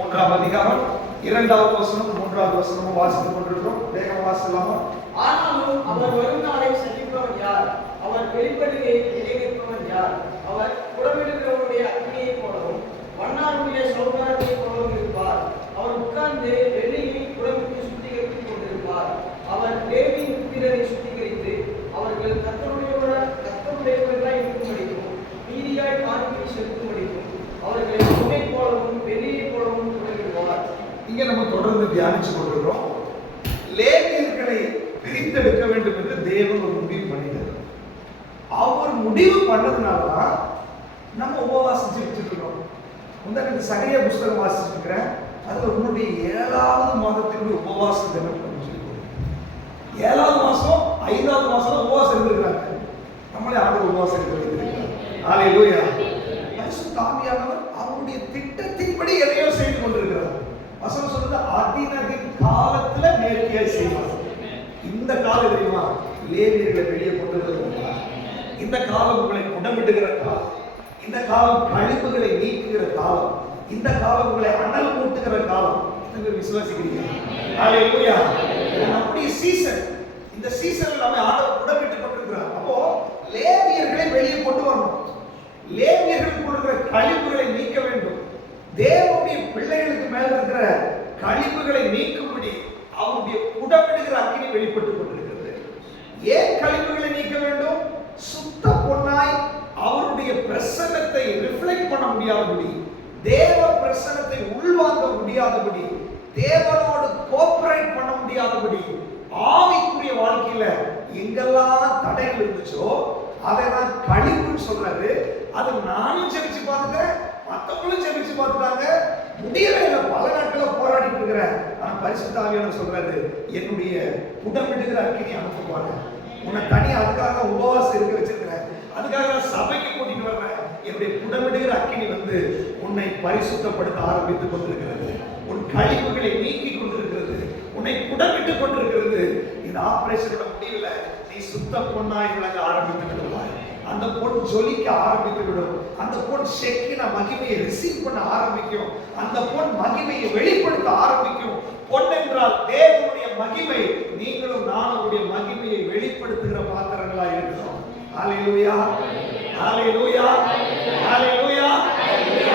மூன்றாம் அதிகாரம் 2வது வசனம் 3வது வசனமும் வாசித்துக் கொண்டிருக்கிறோம். வேகம் வாசிக்கலாமா? ஆனாலும் அவர் வரும் நாளை சந்திப்பவன் யார்? அவர் வெளிப்படுகையை நிலைநிற்பவன் யார்? அவர் புடமிடுகிறவருடைய அக்னியை போலவும் வண்ணாருடைய சௌகாரத்தை போலவும் இருப்பார். அவர் உட்கார்ந்து வெள்ளியில் புடமிட்டு சுத்திகரித்துக் கொண்டிருப்பார். அவர் லேவியின் புத்திரரை சுத்திகரித்து அவர்கள் கர்த்தருடையவர்களாய் இருக்கும்படிக்கும் நீதியாய் காணிக்கை செலுத்தும்படிக்கும் அவர்களை பொன்னை போலவும் வெள்ளியை போலவும் புடமிடுவார். இங்க நம்ம தொடர்ந்து தியானிச்சு கொண்டிருக்கிறோம். லேவியர்களை பிரித்தெடுக்க வேண்டும் என்று தேவன் ஒரு முடிவு பண்ணினார். அவர் முடிவு பண்ணதுனாலதான் நம்ம உபவாசம் செஞ்சுட்டு இருக்கோம். முந்தான சகரிய புஸ்தகம் வாசிச்சுட்டு இருக்கிறேன். அதுல உன்னுடைய 7வது மாதத்தினுடைய உபவாச தினம் 7வது மாசம் 5வது மாசம் உபவாசம் இருந்திருக்கிறாங்க. நம்மளே ஆண்டு உபவாசம் இருக்கிறாங்க. ஹல்லேலூயா. பரிசுத்த ஆவியானவர் அவருடைய திட்டத்தின்படி எதையோ செய்து கொண்டிருக்கிறார். வசனம் சொல்றது அதினதின் காலத்துல நேர்த்தியாய் செய்வார். இந்த காலம் தெரியுமா? லேவியர்களை வெளியே கொண்டு வருகிறார். இந்த காலம் உங்களை புடமிடுகிற காலம். இந்த காலம் கழிப்புகளை நீக்குகிற காலம். இந்த காலம் உங்களை அனல் மூட்டுகிற காலம். இதை விசுவாசிக்கிறீங்க? ஹல்லேலூயா. இது நம்முடைய சீசன். இந்த சீசன்ல நாம ஆண்டவர் புடமிட்டுக் கொண்டிருக்கிறார். அப்போ லேவியர்களை வெளியே கொண்டு வரணும். லேவியர்கள் கொடுக்கிற கழிப்புகளை நீக்க வேண்டும். தேவனுடைய பிள்ளைகளுக்கு மேல இருக்கிற கழிப்புகளை நீக்கும்படி அவருடைய புடமிடுகிற அக்கினி வெளிப்பட்டுக் கொண்டிருக்கிறது. ஏன் கழிப்புகளை நீக்க வேண்டும்? சுத்த பொன்னாய் அவருடைய பிரசன்னத்தை ரிஃப்ளெக்ட் பண்ண முடியாதபடி, தேவ பிரசன்னத்தை உள்வாங்க முடியாதபடி, தேவனோடு கோஆபரேட் பண்ண முடியாதபடி, ஆவிக்குரிய வாழ்க்கையில எங்கெல்லாம் தடைகள் இருந்துச்சோ அதை நான் கழிப்புன்னு சொல்றாரு. அது நானும் ஜெபிச்சு பார்த்துட்டேன், மற்றவங்களும் ஜெபிச்சு பார்த்துட்டாங்க, முடியவே இல்லை. பல நாட்கள போராடிட்டு இருக்கிறேன். ஆனா பரிசுத்த ஆவியானவர் சொல்றாரு, என்னுடைய புடமிடுகிற அக்கினி அனுப்புவாங்க. உன்னை தனியா அதுக்காக உபவாசம் இருக்க வச்சிருக்கிறேன், அதுக்காக சபைக்கு கூட்டிட்டு வர்றேன். என்னுடைய புடமிடுகிற அக்கினி வந்து உன்னை பரிசுத்தப்படுத்த ஆரம்பித்துக் கொண்டிருக்கிறது. உன் கழிவுகளை நீக்கி கொண்டிருக்கிறது. உன்னை புடமிட்டு கொண்டிருக்கிறது. இந்த ஆபரேஷனோட முடிவுல நீ சுத்த பொன்னாய் விளங்க ஆரம்பித்து விடுவாய். அந்த பொன் ஜொலிக்க ஆரம்பித்து விடும். அந்த பொன் ஷெக்கின மகிமையை ரிசீவ் பண்ண ஆரம்பிக்கும். அந்த பொன் மகிமையை வெளிப்படுத்த ஆரம்பிக்கும். பொன் என்றால் தேவனுடைய மகிமை. நீங்களும் நானுடைய மகிமையை வெளிப்படுத்துகிற பாத்திரங்களாய் இருக்கிறோம். ஹல்லேலூயா, ஹல்லேலூயா, ஹல்லேலூயா.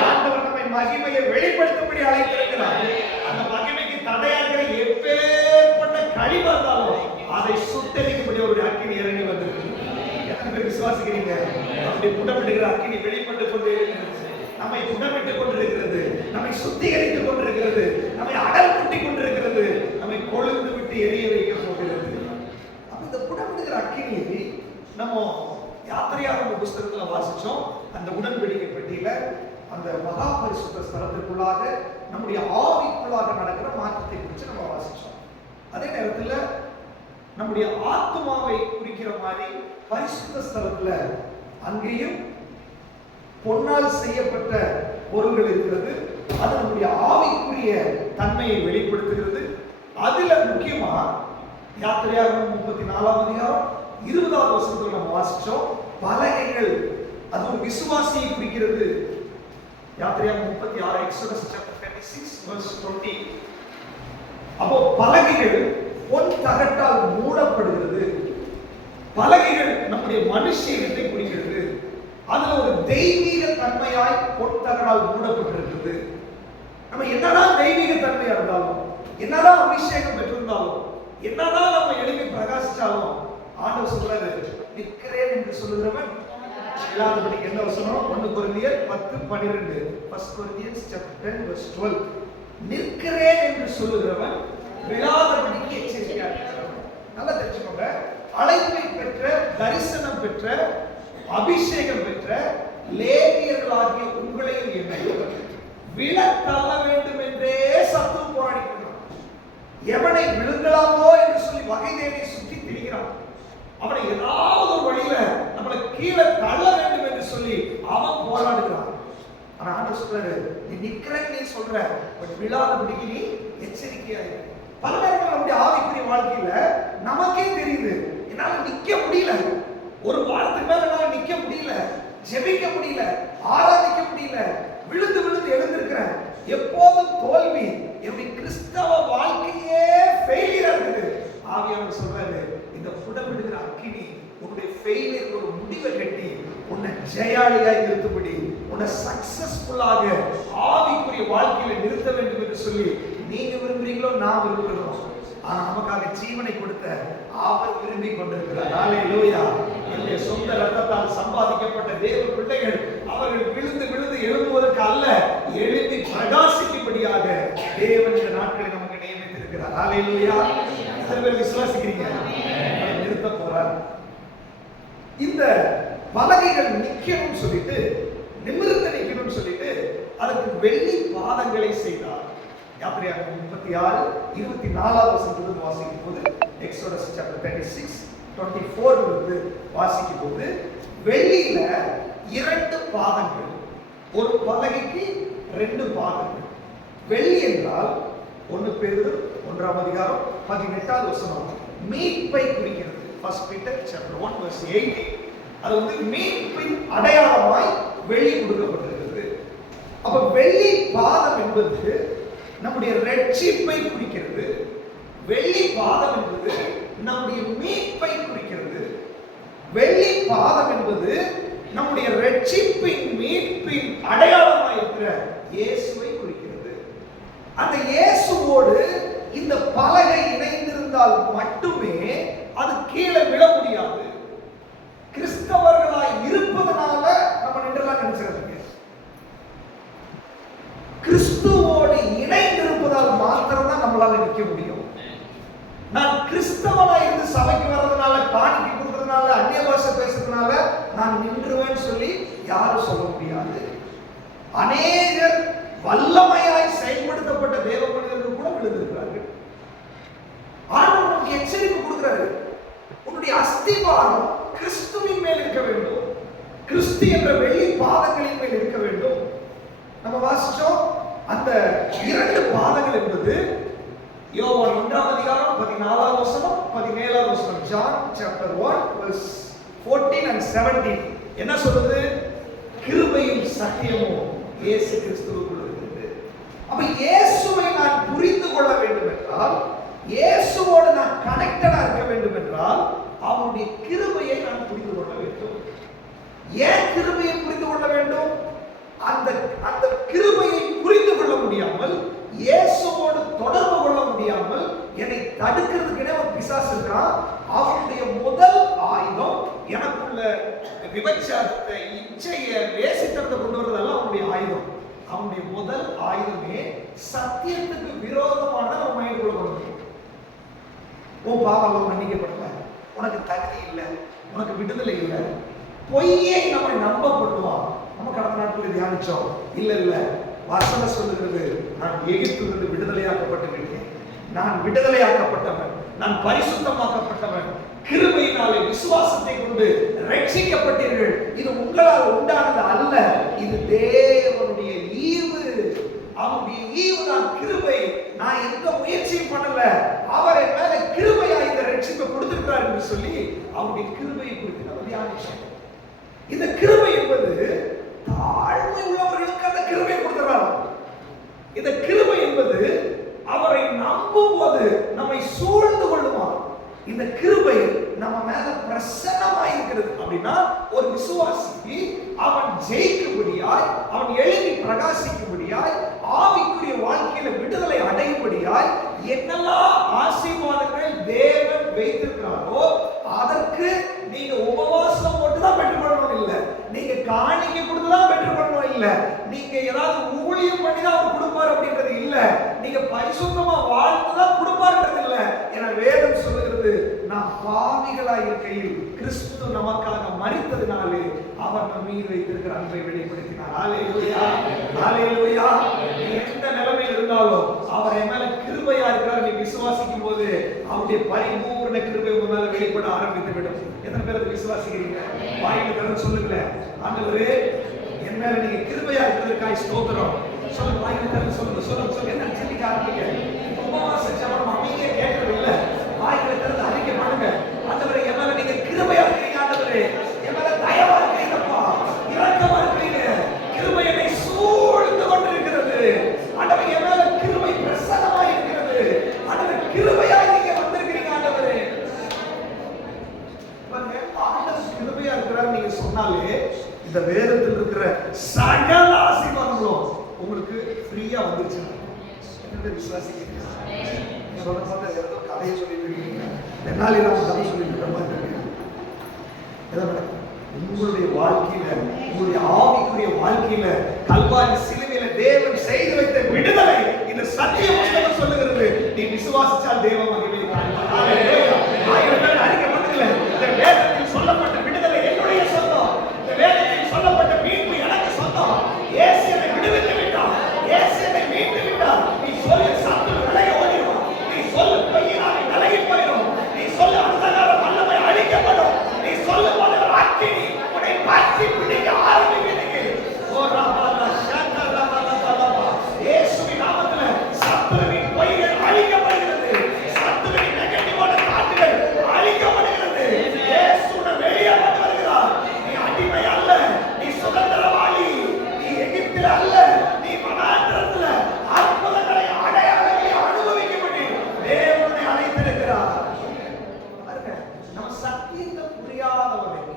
ஆண்டவர் நம்மை மகிமையை வெளிப்படுத்தும்படி அழைத்திருக்கிறார். அந்த மகிமைக்கு தடையா இருக்கிற எப்பேற்பட்ட கழிவா இருந்தாலும் அதை சுத்தரிக்கும்படி ஒரு அக்கினி இறங்கி வந்திருக்கு. எத்தனை பேர் விசுவாசிக்கிறீங்க? நம்முடைய புடமிடுகிற அக்கினி வெளிப்பட்டு கொண்டு இருக்கிறது. நம்மை புடமிட்டுக் கொண்டிருக்கிறது, நம்மை சுத்திகரித்துக் கொண்டிருக்கிறது, நம்மை அடல் கூட்டி கொண்டிருக்கிறது, நம்மை கொழுந்து விட்டு எரிய வைக்க போகிறது. அப்ப இந்த புடமிடுகிற அக்கினி நம்ம யாத்திரையாகம புஸ்தகத்துல வாசிச்சோம். அந்த உடன்படிக்கை பெட்டியில அந்த மகா பரிசுத்த ஸ்தலத்திற்குள்ளாக நம்முடைய ஆவிக்குள்ளாக நடக்கிற மாற்றத்தை குறித்து நம்ம வாசிச்சோம். அதே நேரத்தில் நம்முடைய ஆத்மாவை குறிக்கிற மாதிரி பரிசுத்த ஸ்தலத்துல அங்கேயும் பொன்னால் செய்யப்பட்ட பொருள்கள் இருக்கிறது. அது நம்முடைய ஆவிக்குரிய தன்மையை வெளிப்படுத்துகிறது. அதுல முக்கியமா யாத்திரையாகமம் 34ஆம் அதிகாரம் 20வது வசனத்துல நம்ம வாசிச்சோம். பலகைகள் அது ஒரு விசுவாசியை குறிக்கிறது. யாத்திரையாகமம் 36 எக்ஸோடஸ் சாப்டர் 26 verse 20. அப்போ பலகைகள் பொன் தகட்டால் மூடப்படுகிறது. பலகைகள் நம்முடைய மனுஷீகத்தை குறிக்கிறது. அதுல ஒரு தெய்வீக தன்மையாய் பொன் தகடால் மூடப்பட்டிருக்கிறது. நம்ம என்னதான் தெய்வீக தன்மையா இருந்தாலும், என்னதான் அபிஷேகம் பெற்றிருந்தாலும், என்னதான் நம்ம எழுப்பி பிரகாசிச்சாலும், ஆண்டவர் சொல்றாரு, நிற்கிறேன் என்று சொல்லுகிறவன் விழாதபடிக்கு. என்ன வசனம்? 1 கொரிந்தியர் 10:12. 1 Corinthians chapter 10 verse 12. நிற்கிறேன் என்று சொல்லுகிறவன் விழாதபடிக்கு எச்சரிக்கையா இருக்கிறவன். நல்லா தெரிஞ்சுக்கோங்க. அழைப்பை பெற்ற, தரிசனம் பெற்ற, அபிஷேகம் பெற்ற லேவியர்களாகிய உங்களையும் என்னையும் விழ தள்ள வேண்டும் என்றே சத்துரு போராடிக்கிறான். எவனை விழுங்கலாமோ என்று சொல்லி வகை தேடி சுற்றி திரிகிறான். அவனை ஏதாவது ஒரு வழியில நம்மளை கீழே தள்ள வேண்டும் என்று சொல்லி அவன் போராடுகிறான். ஆனா ஆண்டவர் சொல்றாரு, நீ நிற்கிறேன்னு நீ சொல்ற, பட் விழாதபடிக்கு நீ எச்சரிக்கையா இரு. பல நேரங்கள் நம்முடைய ஆவிக்குரிய வாழ்க்கையில நமக்கே தெரியுது, என்னால நிக்க முடியல, ஒரு வாரத்துக்கு மேல என்னால நிக்க முடியல, ஜெபிக்க முடியல, ஆராதிக்க முடியல, விழுந்து விழுந்து எழுந்திருக்கிறேன், எப்போதும் தோல்வி உன்னுடைய ஃபெயிலியருக்கு ஒரு முடிவை கட்டி உன்னை ஜெயாளியாய் நிறுத்தும்படி, உன்னை சக்சஸ்ஃபுல்லாக ஆவிக்குரிய வாழ்க்கையில நிறுத்த வேண்டும் என்று சொல்லி நீங்க விரும்புறீங்களோ, நான் விரும்புகிறோம். ஆனா நமக்காக ஜீவனை கொடுத்த அவர் விரும்பி கொண்டிருக்கிறார். ஹல்லேலூயா. என்னுடைய சொந்த ரத்தத்தால் சம்பாதிக்கப்பட்ட தேவ பிள்ளைகள் அவர்கள் விழுந்து விழுந்து எழும்புவதற்கு அல்ல, எழுப்பி பிரகாசிக்கும்படியாக தேவன் இந்த நாட்களை நமக்கு நியமித்திருக்கிறார். ஹல்லேலூயா. எத்தனை பேர் விசுவாசிக்கிறீங்க? நிறுத்த போறார். இந்த பலகைகள் நிக்கணும்னு சொல்லிட்டு, நிமிர்ந்து நிக்கணும்னு சொல்லிட்டு அதற்கு வெள்ளி பாதங்களை செய்தார். யாத்திரையாகமம் 36:24 வசனத்திலிருந்து வாசிக்கும் போது, எக்ஸோடஸ் சாப்டர் 36:24 இருந்து வாசிக்கும் போது, வெள்ளியில 2 பாதங்கள், ஒரு பலகைக்கு 2 பாதங்கள். வெள்ளி என்றால் 1 பேதுரு 1:18 வசனம் மீட்பை குறிக்கிறது. 1 Peter chapter 1:18. அது மீட்பின் அடையாளமாய் வெள்ளி கொடுக்கப்பட்டிருக்கிறது. அப்ப வெள்ளி பாதம் என்பது நம்முடைய ரட்சிப்பை குறிக்கிறது. வெள்ளி பாதம் என்பது நம்முடைய மீட்பை குறிக்கிறது. வெள்ளி பாதம் என்பது நம்முடைய ரட்சிப்பின் மீட்பின் அடையாளமாய் இருக்கிற இயேசுவை குறிக்கிறது. அந்த இயேசுவோடு இந்த பலகை இணைந்திருந்தால் மட்டுமே அது கீழே விழ முடியாது. கிறிஸ்தவர்களாய் இருப்பதனால நம்ம நின்றலாம் நினைச்சிருக்கீங்க. கிறிஸ்துவோடு இணைந்திருப்பதால் மாத்திரம் தான் நம்மளால நிற்க முடியும். நான் கிறிஸ்தவனாய் இருந்து சபைக்கு வர்றதுனால, காணிக்கை கொடுக்கறதுனால, அந்நிய பாஷை பேசுறதுனால நான் நின்றுவேன்னு சொல்லி யாரும் சொல்ல முடியாது. அநேகர் வல்லமையாய் செயல்படுத்தப்பட்ட தேவ மனிதர்கள் கூட விழுந்திருக்கிறார்கள். ஆண்டவர் நமக்கு எச்சரிக்கை கொடுக்கிறாரு. உன்னுடைய அஸ்திவாரம் கிறிஸ்துவின் மேல் இருக்க வேண்டும். கிறிஸ்து என்ற வெள்ளி பாதங்களின் மேல் இருக்க வேண்டும். நம்ம வாசிச்சோம், அந்த 2 பாதங்கள் என்பது யோவான் 1:14 வசனம் 17 வசனம். ஜான் சாப்டர் 1:14 and 17 என்ன சொல்றது? கிருபையும் சத்தியமும் இயேசு கிறிஸ்துவுக்குள் இருக்கிறது. அப்ப இயேசுவை நான் புரிந்து கொள்ள வேண்டும் என்றால், இயேசுவோடு நான் கனெக்டடா இருக்க வேண்டும் என்றால், அவருடைய கிருபையை நான் புரிந்து கொள்ள வேண்டும். ஏன் கிருபையை புரிந்து கொள்ள வேண்டும்? அந்த கிருபையை புரிந்து கொள்ள முடியாமல், இயேசுவோடு தொடர்பு கொள்ள முடியாமல் என்னை தடுக்கிறதுக்குனே ஒரு பிசாசு இருக்கிறான். அவனுடைய முதல் ஆயுதம் எனக்குள்ள விபச்சாரத்தை, இச்சையை, வேசித்தனத்தை கொண்டு வரதெல்லாம் அவனுடைய ஆயுதம். அவனுடைய முதல் ஆயுதமே சத்தியத்துக்கு விரோதமான நம்ம மைண்டுக்குள்ள கொண்டு வரும். உன் பாவம் மன்னிக்கப்படல, உனக்கு தகுதி இல்லை, உனக்கு விடுதலை இல்லை, பொய்யை நம்மை நம்ப பண்ணுவான். நம்ம கடந்த நாட்களில் தியானிச்சோம். இல்ல வசனம் சொல்லுகிறது, நான் எகிப்திலிருந்து விடுதலையாக்கப்பட்டிருக்கிறேன், நான் விடுதலையாக்கப்பட்டவன், நான் பரிசுத்தமாக்கப்பட்டவன், கிருபையினாலே விசுவாசத்தை கொண்டு ரட்சிக்கப்பட்டீர்கள். இது உங்களால் உண்டானது அல்ல, இது தேவனுடைய ஈவு. அவருடைய ஈவு தான் கிருபை. நான் எந்த முயற்சியும் பண்ணல, அவர் என் மேல கிருபையா இந்த ரட்சிப்பை கொடுத்திருக்கிறார் என்று சொல்லி அவருடைய கிருபையை குறித்து நம்ம தியானிச்சோம். இந்த கிருபை என்பது தாழ்மை உள்ளவர்களுக்கு அந்த கிருபை கொடுக்கிறார். இந்த கிருபை என்பது அவரை நம்பும் போது நம்மை சூழ்ந்து கொள்ளுவார். இந்த கிருபை நம்ம மேல பிரசன்னமாய் இருக்கிறது அப்படின்னா, ஒரு விசுவாசிக்கு அவன் ஜெயிக்கும்படியாய், அவன் எழுதி பிரகாசிக்கும்படியாய், ஆவிக்குரிய வாழ்க்கையில விடுதலை அடையும்படியாய் என்னெல்லாம் ஆசீர்வாதங்கள் தேவன் வைத்திருக்கிறாரோ அதற்கு நீங்க உபவாசம் போட்டு தான் பெற்றுக்கொள்ளணும் இல்லை, நீங்க காணிக்கை கொடுத்து தான் பெற்றுக்கொள்ளணும் இல்லை, நீங்க ஏதாவது ஊழியம் பண்ணி தான் அவர் கொடுப்பார் அப்படின்றது இல்லை, நீங்க பரிசுத்தமா வாழ்ந்து தான் கொடுப்பார்ன்றது இல்லை. என வேதம் சொல்லுகிறது, நாம் பாவிகளாய் இருக்கையில் கிறிஸ்து நமக்காக மரித்ததினாலே அவர் நம் மீது வைத்திருக்கிற அன்பை வெளிப்படுத்தினார். ஹல்லேலூயா, ஹல்லேலூயா. எந்த நிலைமையில் இருந்தாலும் அவர் என் மேல கிருபையா இருக்கிறார் நீ விசுவாசிக்கும் போது அவருடைய பரிபூர்ண கிருபை உங்க மேல வெளிப்பட ஆரம்பித்து விடும். எத்தனை பேர் விசுவாசிக்கிறீங்க? வாயில திறந்து சொல்லுங்களேன், ஆண்டவரே என் மேல நீங்க கிருபையா இருக்கிறதுக்காய் ஸ்தோத்திரம். சொல்லுங்க, வாயில திறந்து சொல்லுங்க, சொல்லுங்க. என்ன சொல்லிக்க ஆரம்பிங்க. உபவாச ஜெபம் அமைதியா கேட்கறது இல்ல, வாயில திறந்து அறிக்கை பண்ணுங்க. ஆண்டவரே என் மேல நீங்க கிருபையா இருக்கிறீங்க, ஆண்டவரே என் மேல தயவா இருக்கிறீங்கப்பா, இரக்கமா இருக்கிறீங்க, கிருபை என்னை சூழ்ந்து கொண்டிருக்கிறது, ஆண்டவரே என் மேல கிருபை பிரசன்னமா இருக்கிறது, ஆண்டவரே கிருபையா நீங்க வந்திருக்கிறீங்க. ஆண்டவரே ஆண்டவர் நமக்கு ஃப்ரீயா வந்துருச்சு. விசுவாசிக்கிறீங்க? சொல்ல பார்த்தா ஏதோ கதையை சொல்லிட்டு இருக்கீங்க, என்னாலே நம்ம கதை சொல்லிட்டு இருக்க மாதிரி இருக்கு. எதை நடக்கும் உங்களுடைய வாழ்க்கையில, உங்களுடைய ஆவிக்குரிய வாழ்க்கையில கல்வாரி சிலுவையில தேவன் செய்து வைத்த விடுதலை இந்த சத்திய புத்தகம் சொல்லுகிறது. நீ விசுவாசிச்சால் தேவ மகிமை காண்பாய். ஹalleluya. ஆயிரங்கள் அறிக்கைப்பட்டதில்லை, இந்த வேதத்தில் சொல்லப்பட்ட விடுதலை என்னுடைய சொந்தம், இந்த வேதத்தில் சொல்லப்பட்ட மீட்பு எனக்கு சொந்தம். இயேசு என்னை விடுவித்து விட்டார், இயேசு என்னை மீட்டு விட்டார். நீ சொல்லு சத்துரு விலகி ஓடிடும், நீ சொல்லு பொய்யினாலே விலகி போயிடும், நீ சொல்லு அந்தகார வல்லமை அழிக்கப்படும், நீ சொல்லு அக்கினி உன்னை பற்றி பிடிக்க ஆரம்பிக்கிறது. ஓ ராமாலா ஷாகரமலபலபா. இயேசுவின் நாமத்திலே சத்துருவின் பொய்கள் அழிக்கப்படுகிறது, சத்துருவின் நெகட்டிவான தாட்டுகள் அழிக்கப்படுகிறது. இயேசு உன்னை வெளியே கொண்டு வருகிறார். நீ அடிமை அல்ல, நீ சுதந்திரவாளி. நீ எகிப்தில் அல்ல, நீ வனாந்திரத்தில் அற்புதங்களை அடையாளங்களை அனுபவிக்கும்படி தேவனை அழைத்திருக்கிறார். பாருங்க, நம்ம சத்தியத்தை புரியாத வரைக்கும்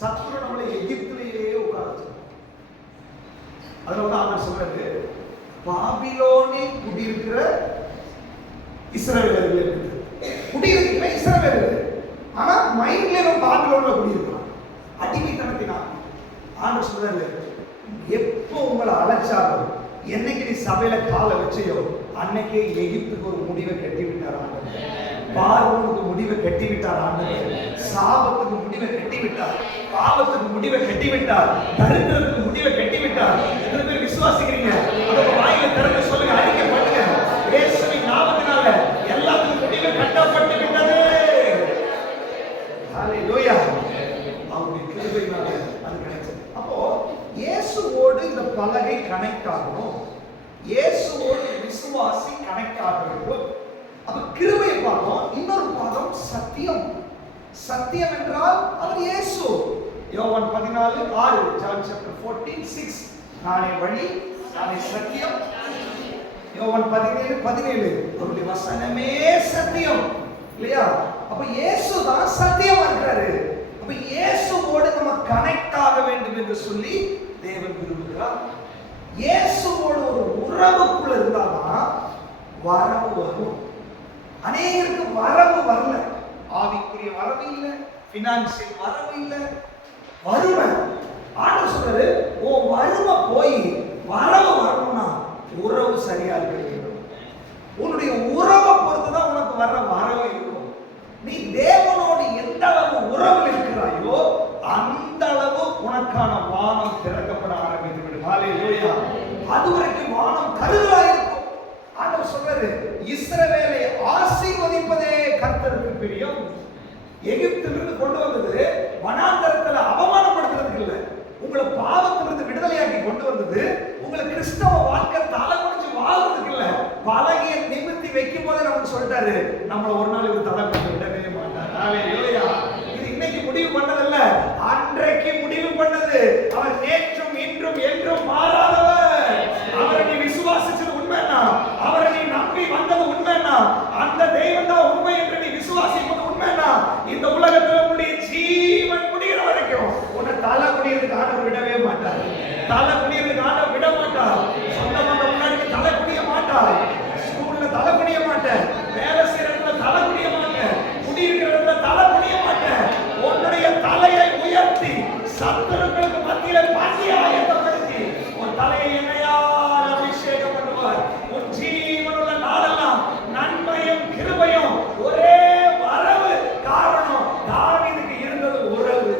சத்துரு நம்மளை எகிப்திலேயே உட்கார வச்சிருக்கான். அதனால ஆண்டவர் சொல்றாரு, பாபிலோனில் குடியிருக்கிற இஸ்ரவேலர்களை குடியிருக்கிற இஸ்ரவேலர்கள், ஆனா மைண்ட்ல நம்ம பாபிலோன்ல குடியிருக்கிறோம். அடிமைத்தனத்தினால் ஆண்டவர் சொல்றாரு, எப்போ உங்களை அழைச்சாலும், என்னைக்கு நீ சபையில காலை வச்சையோ அன்னைக்கே எகிப்துக்கு ஒரு முடிவை கட்டி விட்டார் ஆண்டவர். பார்வோனுக்கு முடிவை கட்டி விட்டார் ஆண்டவர். சாபத்துக்கு முடிவை கட்டி விட்டார், பாவத்துக்கு முடிவை கட்டி விட்டார், தரித்திரத்துக்கு முடிவை கட்டி விட்டார். எத்தனை பேர் விசுவாசிக்கிறீங்க? உங்க வாயில திறந்து சொல்லுங்க, அறிக்கை பண்ணுங்க. இயேசுவின் நாமத்தினால எல்லாத்துக்கும் முடிவு கட்டப்பட்டு விட்டது. ஹalleluya. அவருடைய கிருபையினால அது கிடைச்சது. அப்போ இயேசுவோடு இந்த பலகை கனெக்ட் ஆகணும், இயேசுவோடு விசுவாசி கனெக்ட் ஆக வேண்டும். அப்ப கிருபையை பார்த்தோம். இன்னொரு பாதம் சத்தியம். சத்தியம் என்றால் அவர் இயேசு. யோவான் 14:6, John chapter 14:6, நானே வழி, நானே சத்தியம். யோவான் 17:17, அவருடைய வசனமே சத்தியம். இல்லையா? அப்ப இயேசு தான் சத்தியமா இருக்கிறாரு. அப்ப இயேசுவோடு நம்ம கனெக்ட் ஆக வேண்டும் என்று சொல்லி தேவன் விரும்புகிறார். இயேசுவோடு ஒரு உறவுக்குள்ள இருந்தாதான் வரவு வரும். அநேகருக்கு வரவு வரல, ஆவிக்குரிய வரவு இல்லை, பினான்சியல் வரவு இல்லை, வறுமை. ஆண்டவர் சொல்றாரு, ஓ வறுமை போய் வரவு வரணும்னா உறவு சரியா இருக்க வேண்டும். உன்னுடைய உறவை பொறுத்து தான் உனக்கு வர்ற வரவு இருக்கும். நீ தேவனோடு எந்த அளவு உறவில் இருக்கிறாயோ அந்த அளவு உனக்கான வானம் திறக்கப்பட ஆரம்பித்து விடும். ஹalleluya. அதுவரைக்கும் வானம் கருதலா இருக்கும். ஆண்டவர் சொல்றாரு, இஸ்ரவேலை ஆசீர்வதிப்பதே கர்த்தருக்கு பிரியம். எகிப்திலிருந்து கொண்டு வந்தது வனாந்தரத்துல அவமானப்படுத்துறதுக்கு இல்ல, உங்களை பாவத்திலிருந்து விடுதலையாக்கி கொண்டு வந்தது உங்களை கிறிஸ்தவ வாழ்க்கை தலை குனிஞ்சு வாழ்றதுக்கு இல்ல. பலகைய நிமித்தி வைக்கும் போதே நமக்கு சொல்லிட்டாரு, நம்மள ஒரு நாள் இவர் தலை குனிஞ்சு விடவே மாட்டார். ஹalleluya. இது இன்னைக்கு முடிவு பண்ணதில்ல, அன்றைக்கு முடிவு பண்ணது. அவர் நேற்றும் இன்றும் என்றும் மாறாதவர். அவரை நீ விசுவாசிச்சது உண்மைன்னா, அவரை நீ நம்பி வந்தது உண்மைன்னா, அந்த தெய்வம் தான் உண்மை என்று நீ விசுவாசிப்பது உண்மைன்னா, இந்த உலகத்தில் உன்னுடைய ஜீவன் முடிகிற வரைக்கும் உன்னை தலை குனியறதுக்கு ஆண்டவர் விடவே மாட்டார். தலை குனியறதுக்கு ஆண்டவர் விட மாட்டார். சொந்த பந்த முன்னாடி தலை குனிய மாட்டார். ஸ்கூல்ல தலை குனிய மாட்டேன், வேலை செய்யற இடத்துல தலை குனிய மாட்டேன், குடியிருக்கிற இடத்துல தலை குனிய மாட்டேன். உன்னுடைய தலையை உயர்த்தி சத்துருக்களுக்கு மத்தியில பசியை ஆயத்தப்படுத்தி உன் தலையை எண்ணெயால் அபிஷேகம் பண்ணுவார். உன் ஜீவனுள்ள நாளெல்லாம் நன்மையும் கிருபையும் ஒரே வரவு. காரணம், தாவீதுக்கு இருந்தது உறவு.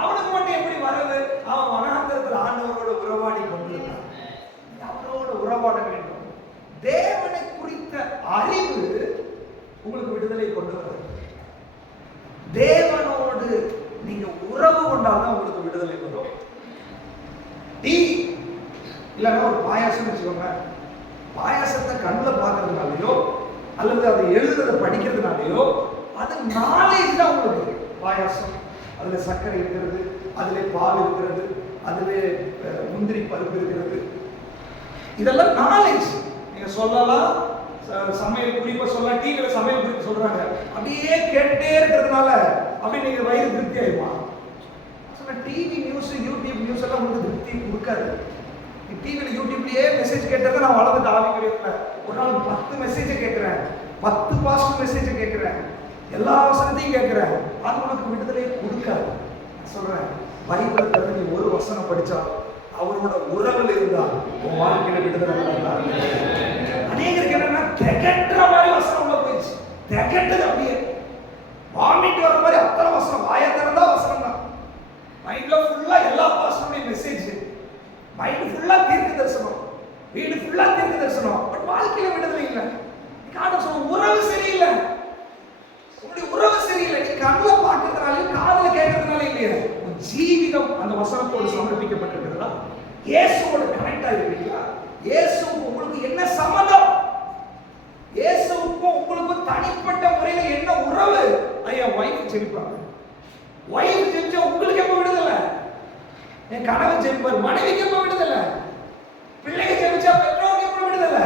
அவனுக்கு மட்டும் எப்படி வரவு? அவன் வனாந்தரத்தில் ஆண்டவரோட உறவாடி கொண்டிருந்தான். அவரோட உறவாட வேண்டும். தேவனை குறித்த அறிவு உங்களுக்கு விடுதலை கொண்டு வரும். தேவனோடு நீங்க உறவு கொண்டாதான் உங்களுக்கு விடுதலை வரும். டீ இல்லைன்னா ஒரு பாயாசம் வச்சுக்கோங்க, பாயாசத்தை கண்ணில் பார்க்கறதுனாலையோ அல்லது அதை எழுதுறதை படிக்கிறதுனாலையோ அது நாலேஜ் தான் உங்களுக்கு. பாயாசம் அதுல சர்க்கரை இருக்கிறது, அதுல பால் இருக்கிறது, அதுல முந்திரி பருப்பு இருக்கிறது, இதெல்லாம் நாலேஜ். நீங்க சொல்லலாம், சமையல் குறிப்பா சொல்லலாம், டிவியில சமையல் குறிப்பு சொல்றாங்க, அப்படியே கேட்டே இருக்கிறதுனால அப்படி நீங்க வயிறு திருப்தி ஆயிடுமா? சொன்ன டிவி நியூஸ் யூடியூப் நியூஸ் எல்லாம் உங்களுக்கு திருப்தி கொடுக்காது. டிவியில் யூடியூப்லயே மெசேஜ் கேட்டதை நான் வளர்ந்துட்டு ஆவிக்குரியத்துல ஒரு நாள் 10 மெசேஜை கேட்கிறேன், 10 பாஸ்ட் மெசேஜை கேட்கிறேன், எல்லா வசனத்தையும் கேட்கிறேன். அது உனக்கு விடுதலையை கொடுக்காது. சொல்றேன், பைபிளை தவிர நீ ஒரு வசனம் படிச்சா அவரோட உறவில் இருந்தா உன் வாழ்க்கையில விடுதலை. அநேகருக்கு என்னன்னா திகட்டுற மாதிரி வசனம் உள்ள போயிடுச்சு, திகட்டுது, அப்படியே வாமிட் வர மாதிரி அத்தனை வசனம், வாயை திறந்தா வசனம் தான். மைண்ட்ல ஃபுல்லா எல்லா பாஸ்டருடைய மெசேஜ், மைண்ட் ஃபுல்லா தீர்க்க தரிசனம், வீடு ஃபுல்லா தீர்க்க தரிசனம், பட் வாழ்க்கையில விடுதலை இல்லை. காரணம் சொல்ல உறவு சரியில்லை, உங்களுடைய உறவு சரியில்லை. நீ கண்ணில் பார்க்கறதுனால காதுல கேட்கறதுனால இல்லையா, உன் ஜீவிதம் அந்த வசனத்தோடு சமர்ப்பிக்கப்பட்டிருக்கிறதா, இயேசுவோட கனெக்ட் ஆகிருக்கீங்களா, இயேசுவுக்கு உங்களுக்கு என்ன சம்மதம், இயேசுவுக்கும் உங்களுக்கும் தனிப்பட்ட முறையில என்ன உறவு. ஐயா வைஃப் ஜெபிப்பாங்க, வைஃப் ஜெபிச்சா உங்களுக்கு எப்ப விடுதலை, என் கணவன் ஜெபிப்பார் மனைவிக்கு எப்ப விடுதலை, பிள்ளைங்க ஜெபிச்சா பெற்றோருக்கு எப்ப விடுதலை.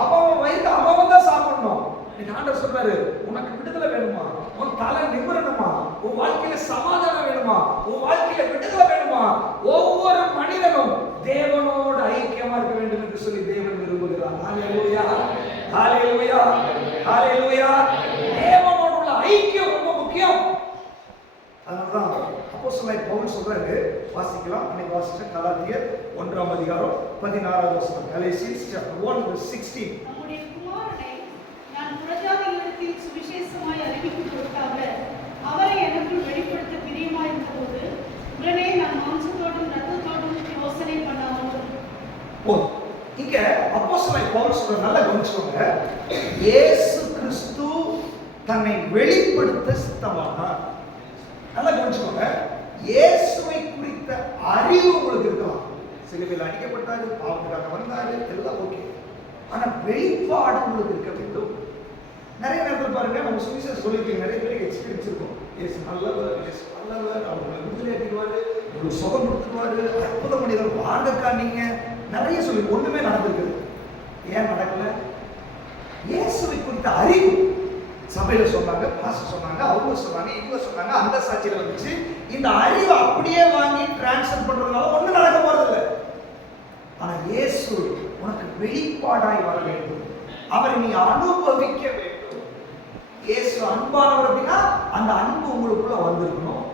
அவன் வயிற்று அவன் தான் சாப்பிடணும். ஆண்டவர் சொல்றாரு, உனக்கு விடுதலை வேணுமா, உன் தலை நிமிரணுமா, உன் வாழ்க்கையில சமாதானம் வேணுமா, உன் வாழ்க்கையில விடுதலை வேணுமா, ஒவ்வொரு மனிதனும் தேவனோடு ஐக்கியமா இருக்க வேண்டும் என்று சொல்லி தேவன் விரும்புகிறார். ஹalleluya, ஹalleluya, ஹalleluya. தேவனோடு உள்ள ஐக்கியம் ரொம்ப முக்கியம். அதனாலதான் அப்போஸ்தலனாகிய பவுல் சொல்றாரு, வாசிக்கலாம், இன்னைக்கு வாசிச்ச கலாத்தியர் 1ஆம் அதிகாரம் 16வது வசனம், கலேசியன்ஸ் chapter 1 verse 16. நம்முடைய குமாரனை நான் புறஜாதிகளுக்கு சுவிசேஷமாய் அறிவிப்பதற்காக அவரை எனக்குள் வெளிப்படுத்த பிரியமாய் இருந்தபோது உடனே நான் மாம்சத்தோடும் ரத்தத்தோடும் யோசனை பண்ணாமல். இங்க அப்போஸ்தலனாகிய பவுல் சொல்ற நல்லா கவனிச்சுக்கோங்க, இயேசு கிறிஸ்து தன்னை வெளிப்படுத்த சித்தமானார். நல்லா கவனிச்சுக்கோங்க, இயேசுவை குறித்த அறிவு உங்களுக்கு இருக்கலாம், சிலுவையில் அடிக்கப்பட்டாரு, பாவத்துக்காக வந்தாரு, எல்லாம் ஓகே, ஆனா வெளிப்பாடு உங்களுக்கு இருக்க வேண்டும். நிறைய நேரத்தில் பாருங்க, நம்ம சுவிசேஷம் சொல்லியிருக்கீங்க, நிறைய பேருக்கு எக்ஸ்பீரியன்ஸ் இருக்கும், இயேசு நல்லவர், இயேசு நல்லவர், அவங்களை விடுதலை ஆக்கிடுவாரு, உங்களுக்கு சுகம் கொடுத்துருவாரு, அற்புத மனிதர் வாழ்க்கா, நீங்க நிறைய சொல்லி ஒண்ணுமே நடந்திருக்குது. ஏன் நடக்கல? இயேசுவை குறித்த அறிவு சபையில சொன்னாங்க, பாஸ்டர் சொன்னாங்க, அவங்க சொன்னாங்க, இவங்க சொன்னாங்க, அந்த சாட்சியில வந்துச்சு. இந்த அறிவை அப்படியே வாங்கி டிரான்ஸ்ஃபர் பண்றதுனால ஒண்ணு நடக்க போறது இல்லை. ஆனா இயேசு உனக்கு வெளிப்பாடாய் வர வேண்டும், அவரை நீ அனுபவிக்க வேண்டும். இயேசு அன்பானவர் அப்படின்னா அந்த அன்பு உங்களுக்குள்ள வந்திருக்கணும்.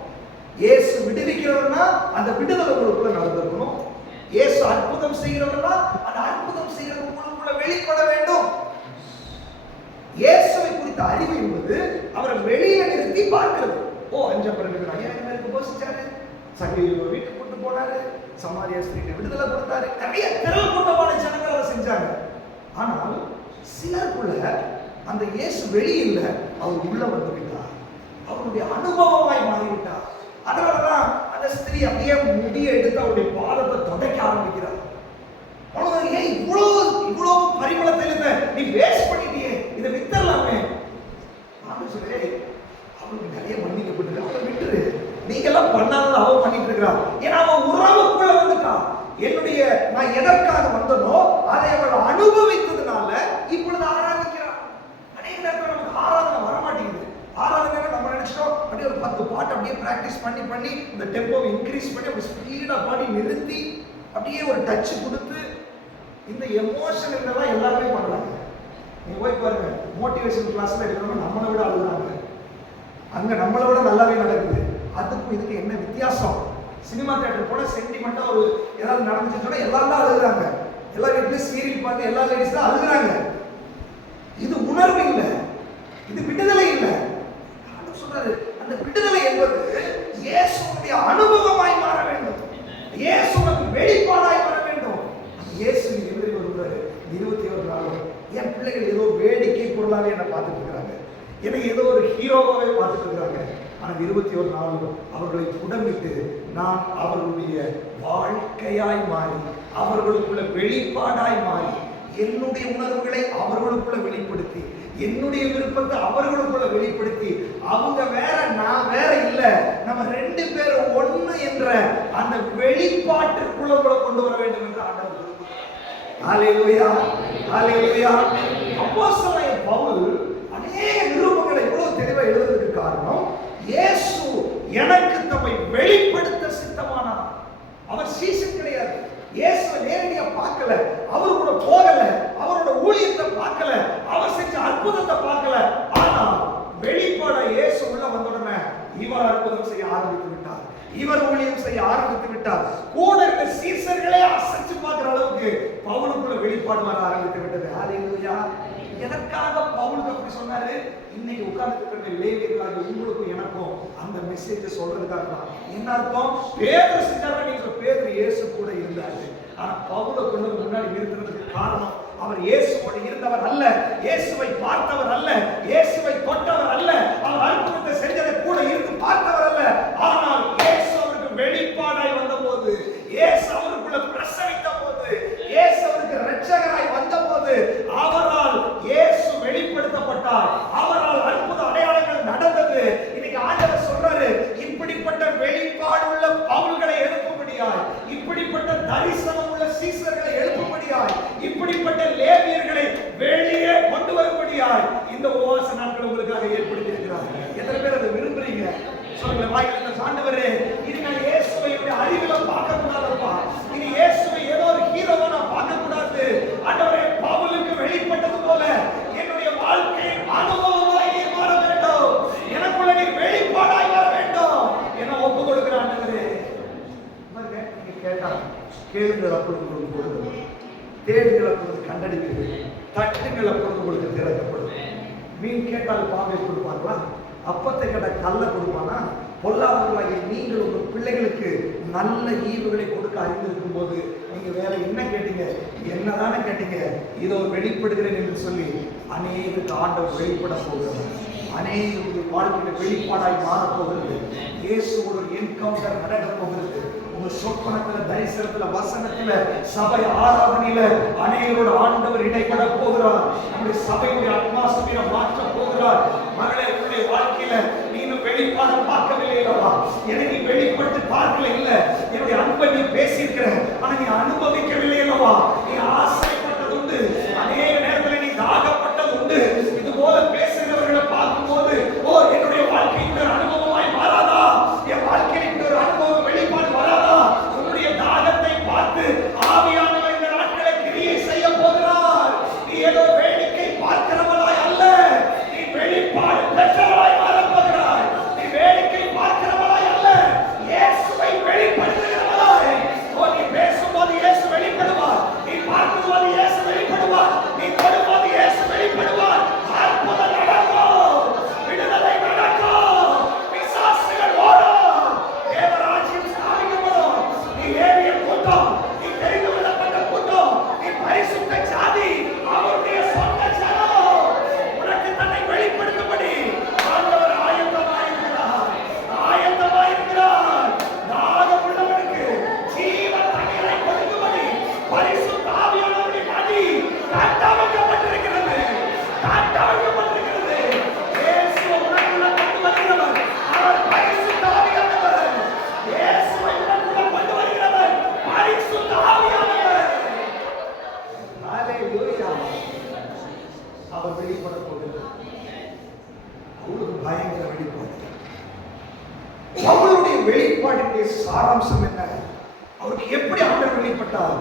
இயேசு விடுவிக்கிறவர்னா அந்த விடுதலை உங்களுக்குள்ள நடந்திருக்கணும். இயேசு அற்புதம் செய்கிறவர்னா அந்த அற்புதம் செய்கிறது உங்களுக்குள்ள வெளிப்பட வேண்டும். இயேசுவை குறித்த அறிவு என்பது அவரை வெளியில நிறுத்தி பார்க்கிறது. ஓ, 5,000 பேருக்கு போஷிச்சாரு, சகல வீட்டுக்கு கொண்டு போனாரு, சமாரியா ஸ்திரீக்கு விடுதலை கொடுத்தாரு, நிறைய திரள் கூட்டமான ஜனங்கள் அதை செஞ்சாங்க. ஆனால் சிலருக்குள்ள அந்த இயேசு வெளியில அவர் உள்ள வந்து விட்டார், அவருடைய அனுபவமாய் மாறிவிட்டார். அதனாலதான் அந்த ஸ்திரீ அப்படியே முடிய எடுத்து அவருடைய பாதத்தை துடைக்க ஆரம்பிக்கிறார். ஏன் இவ்வளவு பரிமளத்தை நீ வேஸ்ட் பண்ணிட்டியே, இதை வித்தரலாமே. நான் சொல்றேன், அவளுக்கு நிறைய மன்னிக்கப்பட்டு அவளை விட்டுரு, நீங்க எல்லாம் பண்ணாத அவ பண்ணிட்டு இருக்கிறான். ஏன்னா அவன் உறவுக்குள்ள வந்துட்டான். என்னுடைய நான் எதற்காக வந்தனோ அதை அவள் அனுபவித்ததுனால இப்பொழுது ஆராதிக்கிறான். அநேக நேரத்தில் நமக்கு ஆராதனை வரமாட்டேங்குது. ஆராதனை நம்ம நினைச்சிட்டோம் அப்படியே ஒரு 10 பாட்டு அப்படியே பிராக்டிஸ் பண்ணி இந்த டெம்போவை இன்க்ரீஸ் பண்ணி அப்படி ஸ்பீடா பாடி நிறுத்தி அப்படியே ஒரு டச் கொடுத்து இந்த எமோஷன் இதெல்லாம் எல்லாருமே பண்றாங்க. நீங்க போய் பாருங்க, மோட்டிவேஷன் கிளாஸ்ல எடுக்கணும், நம்மளை விட அழுகுறாங்க, அங்க நம்மளை விட நல்லாவே நடக்குது. அதுக்கும் இதுக்கு என்ன வித்தியாசம்? சினிமா தியேட்டர் போனா சென்டிமெண்டா ஒரு ஏதாவது நடந்துச்சுன்னு சொன்னா எல்லாரும் தான் அழுகுறாங்க, எல்லா வீட்லயும் சீரியல் பார்த்து எல்லா லேடிஸ் தான் அழுகுறாங்க. இது உணர்வு இல்லை, இது விடுதலை இல்லை. சொல்றாரு, அந்த விடுதலை என்பது இயேசுவுடைய அனுபவமாய் மாற வேண்டும், இயேசுவுக்கு வெளிப்பாடாய் வர வேண்டும். இயேசு எழுதி வருகிறாரு 21 நாள். என் பிள்ளைகள் ஏதோ வேடிக்கை பொருளாவே என்ன பார்த்துட்டு இருக்கிறாங்க, எனக்கு ஏதோ ஒரு ஹீரோவாவே பார்த்துட்டு இருக்கிறாங்க. ஆனால் 21 நாள் அவர்களை புடமிட்டு நான் அவர்களுடைய வாழ்க்கையாய் மாறி, அவர்களுக்குள்ள வெளிப்பாடாய் மாறி, என்னுடைய உணர்வுகளை அவர்களுக்குள்ள வெளிப்படுத்தி, என்னுடைய விருப்பத்தை அவர்களுக்குள்ள வெளிப்படுத்தி, அவங்க வேற நான் வேற இல்ல, நம்ம 2 பேரும் ஒண்ணு என்ற அந்த வெளிப்பாட்டிற்குள்ள கொண்டு வர வேண்டும் என்று ஆண்டவர் விரும்புகிறார். ஹalleluya, ஹalleluya. அப்போஸ்தலனாகிய பவுல் அநேக நிருபங்களை இவ்வளவு தெளிவாக எழுதுவதற்கு காரணம், இயேசு எனக்கு தம்மை வெளிப்படுத்த சித்தமானார். அவர் சீசன் கிடையாது. இயேசுவை நேரடியா பார்க்கல, அவர் கூட போகல, அவரோட ஊழியத்தை பார்க்கல, அவர் செஞ்ச அற்புதத்தை பார்க்கல. ஆனா வெளிப்பாட இயேசு உள்ள வந்த உடனே இவர் அற்புதம் செய்ய ஆரம்பித்து விட்டார், இவர் ஊழியம் செய்ய ஆரம்பித்து விட்டார். கூட இருக்க சீசர்களே அசைச்சு பார்க்கிற அளவுக்கு பவுலுக்குள்ள வெளிப்பாடு வர ஆரம்பித்து விட்டது. ஹல்லேலூயா. எதற்காக பவுல் அப்படி சொன்னாரு? இன்னைக்கு உட்கார்ந்து இருக்கிற லேவியர்களாகிய உங்களுக்கும் எனக்கும் அந்த மெசேஜை சொல்றதுக்காக தான். என்ன அர்த்தம்? பேதுரு செஞ்சாரு, நீங்க பேதுரு இயேசு கூட இருந்தாரு. ஆனா பவுலை கொண்டு முன்னாடி நிறுத்துறதுக்கு காரணம், அவர் இயேசுவோடு இருந்தவர் அல்ல, இயேசுவை பார்த்தவர் அல்ல, இயேசுவை தொட்டவர் அல்ல, அவர் அற்புதத்தை செஞ்சதை கூட இருந்து பார்த்தவர் அல்ல. ஆனால் இயேசு அவருக்கு வெளிப்பாடாய் வந்த போது, இயேசு அவருக்குள்ள பிரசவித்த போது, இயேசு அவருக்கு இரட்சகராய் வந்த போது, அவரால் இயேசு வெளிப்படுத்தப்பட்டார், அவரால் அற்புத அடையாளங்கள் நடந்தது. இன்னைக்கு ஆண்டவர் சொல்றாரு, இப்படிப்பட்ட வெளிப்பாடு உள்ள பவுல்களை எழுப்பும்படியாய், இப்படிப்பட்ட தரிசனம் உள்ள சீசர்களை எழுப்பும்படியாய், இப்படிப்பட்ட லேவியர்களை வெளியே கொண்டு வரும்படியாய் இந்த உபவாச நாட்கள் உங்களுக்காக ஏற்படுத்தி இருக்கிறார். எத்தனை பேர் அதை விரும்புறீங்க? சொல்லுங்க வாயில, ஆண்டவரே இது நான் இயேசுவை அறிவில பார்க்க கூடாதுப்பா, இது இயேசுவை ஏதோ ஒரு ஹீரோவா நான் பார்க்க கூடாது. ஆண்டவரே பவுலுக்கு வெளிப்பட்டது போல என்னுடைய வாழ்க்கை அனுபவமாய் நீர் மாற வேண்டும், எனக்குள்ள நீர் வெளிப்பாடாய் வர வேண்டும் என ஒப்பு கொடுக்கிற ஆண்டவரே. நீங்க கேட்டா கேளுங்கள், அப்பொழுது உங்களுக்கு கொடுக்கப்படும், தேடுங்கள் அப்பொழுது கண்டடிப்பீர்கள், தட்டுங்கள் அப்பொழுது உங்களுக்கு திறக்கப்படும். மீன் கேட்டால் பாம்பை கொடுப்பாங்களா? அப்பத்தை கேட்ட கல்லை கொடுப்பானா? பொல்லாதவர்களாகிய நீங்கள் உங்கள் பிள்ளைகளுக்கு நல்ல ஈவுகளை கொடுக்க அறிந்திருக்கும் போது நீங்க வேற என்ன கேட்டீங்க? என்னதானே கேட்டீங்க? இதோ வெளிப்படுகிறேன் என்று சொல்லி அநேகருக்கு ஆண்டவர் வெளிப்பட போகிறது, அநேக வாழ்க்கையில வெளிப்பாடாய் மாறப்போகிறது. இயேசுவோட என்கவுண்டர் நடக்க போகிறது. உங்க சொப்பனத்துல, தரிசனத்துல, வசனத்துல, சபை ஆராதனையில அநேகரோட ஆண்டவர் இடைப்பட போகிறார். நம்முடைய சபையுடைய அட்மாஸ்பியரை மாற்ற போகிறார். மகளே, உங்களுடைய வாழ்க்கையில நீனும் வெளிப்பாடு பார்க்கவில்லை அல்லவா? எனக்கு வெளிப்பட்டு பார்க்கல இல்ல, என்னுடைய அன்பை நீ பேசியிருக்கிற, ஆனா நீ அனுபவிக்கவில்லை அல்லவா? நீ ஆசைப்பட்டது உண்டு, அநேக நேரத்தில் நீ தாகப்பட்டது உண்டு. இது போல பேசுகிறவர்களை பார்க்கும்போது, ஓ என்னுடைய வாழ்க்கை இந்த அனுபவமாய் மாறாதா? என் வாழ்க்கையில் இந்த ஒரு அனுபவம் வெளிப்பாடு வராதா? உன்னுடைய தாகத்தை பார்த்து ஆவியானவர் இந்த நாட்களை கிரியை செய்ய போகிறார். நீ ஏதோ வேடிக்கை பார்க்கிறவளாய் அல்ல, நீ வெளிப்பாடு பெற்றவளாய் மாறப் போகிறாய். நீ வேடிக்கை பார்க்கிறவளாய் அல்ல, இயேசுவை வெளிப்படுத்துகிறவளாய். ஓ நீ பேசும்போது இயேசு வெளிப்படுவார், நீ பார்க்கும்போது இயேசு வெளிப்படுவார், நீ தொடும்போது இயேசு வெளிப்படுவார். அற்புதம் நடக்கும், விடுதலை நடக்கும், பிசாசுகள் ஓடும், தேவராஜ்யம் ஸ்தாபிக்கப்படும். நீ லேவிய கூட்டம், நீ தெரிந்து கொள்ளப்பட்ட கூட்டம், நீ பரிசுத்த ஜாதி, அவருடைய சொந்த ஜனம். உனக்கு தன்னை வெளிப்படுத்தும்படி ஆண்டவர் ஆயத்தமாயிருக்கிறார், ஆயத்தமாயிருக்கிறார். தாகம் உள்ளவனுக்கு ஜீவ தண்ணீரை கொடுக்கும்படி பரிசுத்த ஆவியானவருடைய நதி கட்டமைக்கப்பட்டிருக்கிறது, கட்டமைக்கப்பட்டிருக்கிறது. இயேசு உனக்குள்ள கொண்டு வருகிறவர், அவர் பரிசுத்த ஆவியானவர். இயேசுவை உனக்குள்ள கொண்டு வருகிறவர் பரிசுத்த ஆவியானவர். ஹல்லேலூயா. அவர் வெளிப்பட போகிறார். அவருக்கு பயங்கர வெளிப்பாடு. அவருடைய வெளிப்பாட்டினுடைய சாராம்சம் என்ன? அவருக்கு எப்படி ஆண்டவர் வெளிப்பட்டார்?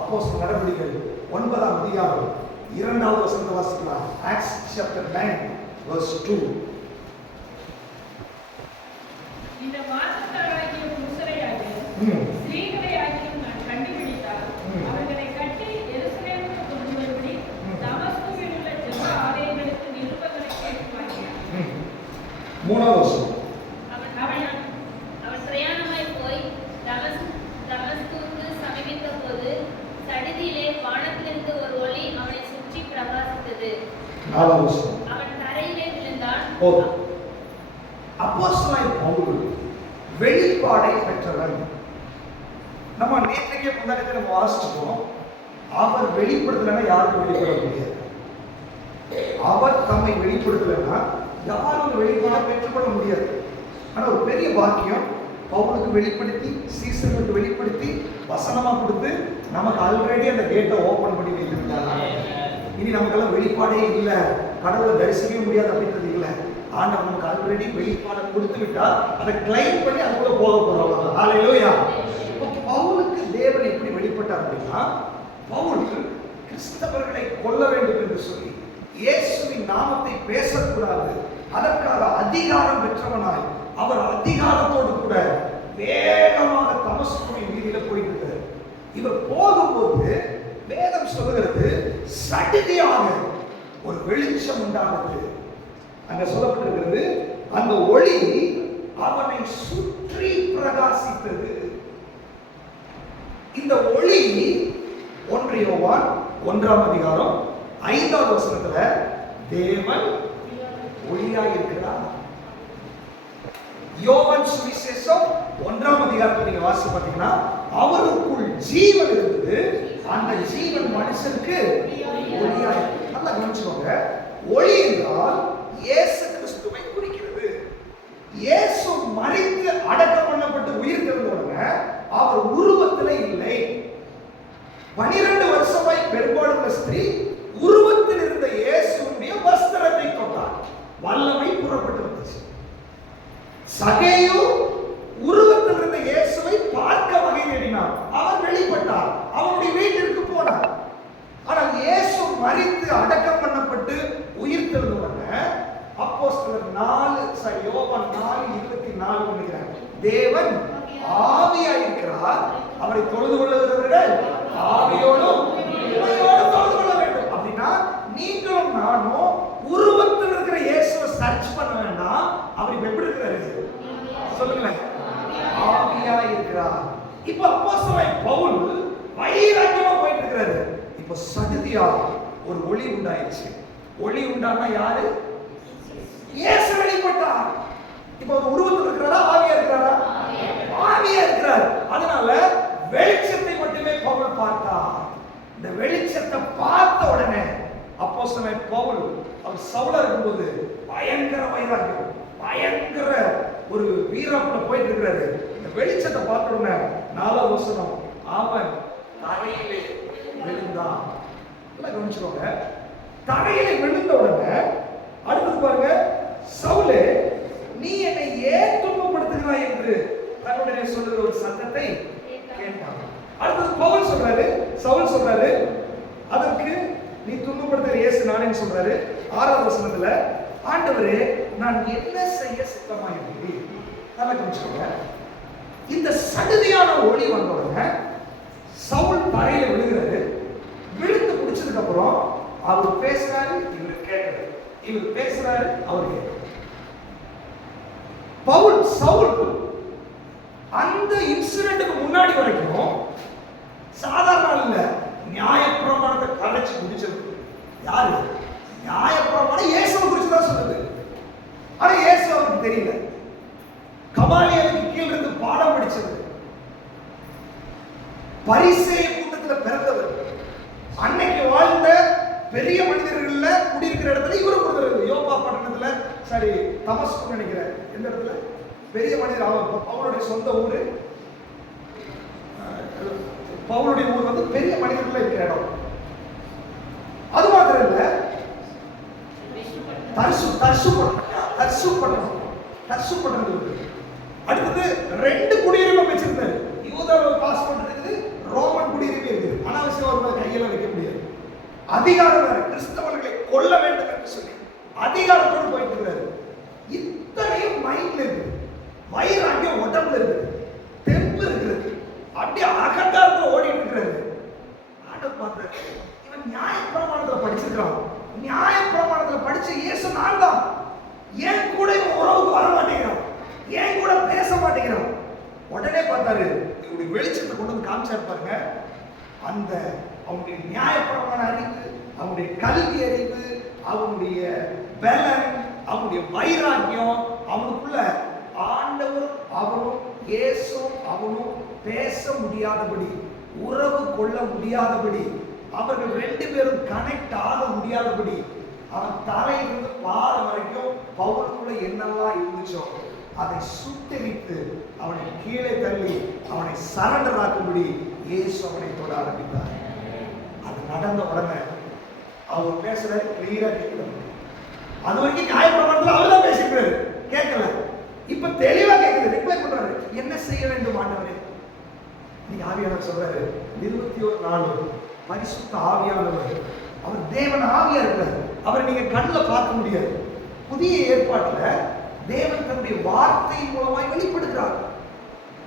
அப்போஸ்தலர் நடவடிக்கைகள் 9ஆம் அதிகாரம் 2வது வசனத்தை வாசிக்கலாம். Acts chapter 9 verse 2. இந்த மாற்றத்தாராகிய புருஷரையாகிய ஸ்திரீகளையாகியும் நான் கண்டுபிடித்தால் அவர்களை கட்டி எருசலேமுக்கு கொண்டு வரும்படி தமஸ்குவில் உள்ள ஜெப ஆலயங்களுக்கு நிருபங்களை கேட்பார்கள். 3வது வசனம். அவன் பிரயாணமாய் போய் தமஸ்குவுக்கு சமீபித்த போது சடிதியிலே வானத்திலிருந்து ஒரு ஒளி அவனை சுற்றி பிரகாசித்தது. 4வது வசனம். அவன் தரையிலே விழுந்தான். அப்போஸ்தலனாகிய பவுல் வெளிப்பாடை பெற்றவன். நம்ம நேற்றைக்கே புத்தகத்தை நம்ம வாசிச்சோம். அவர் வெளிப்படுத்தலைன்னா யாரும் வெளிப்பட முடியாது. அவர் தம்மை வெளிப்படுத்தலைன்னா யாரும் வெளிப்பாடை பெற்றுக்கொள்ள முடியாது. ஆனா ஒரு பெரிய வாக்கியம் பவுலுக்கு வெளிப்படுத்தி, சீசர்களுக்கு வெளிப்படுத்தி, வசனமா கொடுத்து நமக்கு ஆல்ரெடி அந்த கேட்டை ஓபன் பண்ணி வைத்திருந்தாங்க. இனி நமக்கெல்லாம் வெளிப்பாடே இல்லை, கடவுளை தரிசிக்கவே முடியாது அப்படின்றது இல்லை. ஆண்டவர் நமக்கு ஆல்ரெடி வெளிப்பாடை கொடுத்து விட்டால் அதை கிளைம் பண்ணி அதுக்குள்ள போக போறோம். ஹல்லேலூயா. தேவன் எப்படி வெளிப்பட்டார் அப்படின்னா, பவுல் கிறிஸ்தவர்களை கொல்ல வேண்டும் என்று சொல்லி இயேசுவின் நாமத்தை பேசக்கூடாது, அதற்காக அதிகாரம் பெற்றவனாய் அவர் அதிகாரத்தோடு கூட வேகமாக தமஸ்குவின் வீதியில போயிட்டு இவர் போகும்போது வேதம் சொல்லுகிறது சடிதியாக ஒரு வெளிச்சம் உண்டானது. அங்க சொல்லப்பட்டிருக்கிறது, அந்த ஒளி அவனை சுற்றி பிரகாசித்தது. இந்த ஒளி 1 யோவான் 1ஆம் அதிகாரம் 5வது வசனத்துல தேவன் ஒளியாய் இருக்கிறார். யோவான் சுவிசேஷம் 1ஆம் அதிகாரத்தை நீங்க வாசி பார்த்தீங்கன்னா, அவருக்குள் ஜீவன் இருந்தது, அந்த ஜீவன் மனுஷனுக்கு ஒளியாய். நல்லா கவனிச்சுக்கோங்க, ஒளி என்றால் இயேசு கிறிஸ்துவை குறிக்கிறது. இயேசு மரித்து அடக்கம் பண்ணப்பட்டு உயிர் தெழுந்தவுடனே அவர் உருவத்தில் இல்லை. 12 வருஷமாய் பெரும்பாலுள்ள ஸ்திரீ உருவத்தில் இருந்த இயேசுடைய வஸ்திரத்தை தொட்டார், வல்லமை புறப்பட்டு வந்துச்சு. சகேயு உருவத்தில் இருந்த இயேசுவை பார்க்க வகை தேடினார், அவர் வெளிப்பட்டார், அவருடைய வீட்டிற்கு போனார். ஆனால் இயேசு மரித்து அடக்கம் பண்ணப்பட்டு உயிர் தெழுந்தவுடனே அப்போஸ்தலர் 4 யோவான் 4:24 நினைக்கிறார், தேவன் ஆவியாய் இருக்கிறார், அவரை தொழுது கொள்ளுகிறவர்கள் ஆவியோடும் உண்மையோடும் தொழுது கொள்ள வேண்டும். அப்படின்னா நீங்களும் நானும் உருவத்தில் இருக்கிற இயேசுவை சர்ச் பண்ண வேண்டாம், அவர் இப்ப எப்படி இருக்கிறாரு சொல்லுங்களேன், ஆவியாய் இருக்கிறார். இப்ப அப்போஸ்தலன் பவுல் வைராக்கியமா போயிட்டு இருக்கிறாரு. இப்ப சடுதியா ஒரு ஒளி உண்டாயிடுச்சு. ஒளி உண்டானா யாரு? இயேசு வெளிப்பட்டார். இப்ப ஒரு உருவத்தில் இருக்கிறாரா, ஆவியா இருக்கிறாரா? ஆவியா இருக்கிறார். அதனால வெளிச்சத்தை மட்டுமே பவுல் பார்த்தார். இந்த வெளிச்சத்தை பார்த்த உடனே அப்போஸ்தலன் பவுல் அவர் சவுலா இருக்கும்போது பயங்கர வைராக்கியம், பயங்கர ஒரு வீரப்புல போயிட்டு இருக்கிறாரு. இந்த வெளிச்சத்தை பார்த்த உடனே 4வது வசனம், அவன் தரையிலே விழுந்தான். எல்லாம் கவனிச்சுக்கோங்க, தரையிலே விழுந்த உடனே அடுத்தது பாருங்க, சவுலே நீ என்னை ஏன் துன்பப்படுத்துகிறாய் என்று தன்னுடைய சொல்லுகிற ஒரு சத்தத்தை கேட்டான். அடுத்தது பவுல் சொல்றாரு, சவுல் சொல்றாரு, அதற்கு நீ துன்பப்படுத்துகிற இயேசு நானே சொல்றாரு. 6வது வசனத்துல, ஆண்டவரே நான் என்ன செய்ய சித்தமாயிருக்கிறேன். நல்லா கவனிச்சுக்கோங்க, இந்த சடுதியான ஒளி வந்த உடனே சவுல் தரையில விழுகிறாரு. விழுந்து முடிச்சதுக்கு அப்புறம் அவர் பேசுறாரு, இவர் கேட்கிறாரு, இவர் பேசுறாரு, அவர் கேட்கிறார். சவுல் அந்த இன்சிடென்ட்க்கு முன்னாடி வரைக்கும் சாதாரண இல்ல, நியாயப்பிரமாணத்தை கலைச்சு குடிச்சிருக்கு. யாரு? நியாயப்பிரமாணம் இயேசுவை குறித்து தான் சொல்லுது. ஆனா இயேசு அவருக்கு தெரியல. கமாலியலுக்கு கீழ இருந்து பாடம் படிச்சது, பரிசேய கூட்டத்தில் பிறந்தவர், அன்னைக்கு வாழ்ந்த பெரிய மனிதர்கள்ல குடியிருக்கிற இடத்துல இவரு கொடுத்துருது. யோப்பா பட்டணத்துல, சரி தமஸ்கு நினைக்கிறேன், எந்த இடத்துல பெரிய மனிதர் அவர், அவருடைய சொந்த ஊரு, பவுலுடைய ஊர் வந்து பெரிய மனிதர்கள் இருக்கிற இடம். அது மாத்திரம் இல்ல, தர்சு பட்டணம். அடுத்தது 2 குடியுரிமை வச்சிருந்தாரு. யூதர் பாஸ்போர்ட் இருக்குது, ரோமன் குடியுரிமை இருக்குது. அனாவசியம் ஒரு கையில வைக்க முடியாது. அதிகாரம் வேற, கிறிஸ்தவர்களை கொல்ல வேண்டும் என்று சொல்லி அதிகாரத்தோடு போயிட்டு இருக்கிறாரு. இத்தனையும் மைண்ட்ல இருக்கு, வைராக்கியம் உடம்புல இருக்கு, தெம்பு இருக்குது, அப்படியே அகங்காரத்துல ஓடிட்டு இருக்கிறாரு. ஆண்டவர் பார்த்தாரு, இவன் நியாயப்பிரமாணத்துல படிச்சிருக்கான், நியாயப்பிரமாணத்துல படிச்ச இயேசு நான் தான், ஏன் கூட இவன் உறவுக்கு வர மாட்டேங்கிறான், ஏன் கூட பேச மாட்டேங்கிறான். உடனே பார்த்தாரு, இவருடைய வெளிச்சத்தை கொண்டு வந்து காமிச்சாரு பாருங்க. அந்த அவனுடைய நியாயப்பிரமாண அறிவு, அவனுடைய கல்வி அறிவு, அவனுடைய பலன், அவனுடைய வைராக்கியம், அவனுக்குள்ள ஆண்டவர் அவனும் இயேசுவும் அவனும் பேச முடியாதபடி, உறவு கொள்ள முடியாதபடி, அவர்கள் 2 பேரும் கனெக்ட் ஆக முடியாதபடி, அவன் தலையிலிருந்து பாதம் வரைக்கும் பவுலுக்குள்ள என்னெல்லாம் இருந்துச்சோ அதை சுட்டெரித்து அவனை கீழே தள்ளி அவனை சரண்டர் ஆக்கும்படி இயேசு அவனை தொட ஆரம்பித்தார். அது நடந்த உடனே அவர் பேசுறாரு, கிளியரா கேட்கல. அது வரைக்கும் நியாயப்பிரமாணத்துல அவர் தான் பேசிக்கிறாரு, கேட்கல. இப்ப தெளிவா கேட்குது, ரிப்ளை பண்றாரு, என்ன செய்ய வேண்டும் ஆண்டவரே, நீங்க ஆவியானவர் சொல்றாரு 21 நாளும் பரிசுத்த ஆவியானவர், அவர் தேவன் ஆவியா இருக்கிறார். அவரை நீங்க கண்ணில் பார்க்க முடியாது. புதிய ஏற்பாட்டுல தேவன் தன்னுடைய வார்த்தை மூலமாய் வெளிப்படுகிறார்.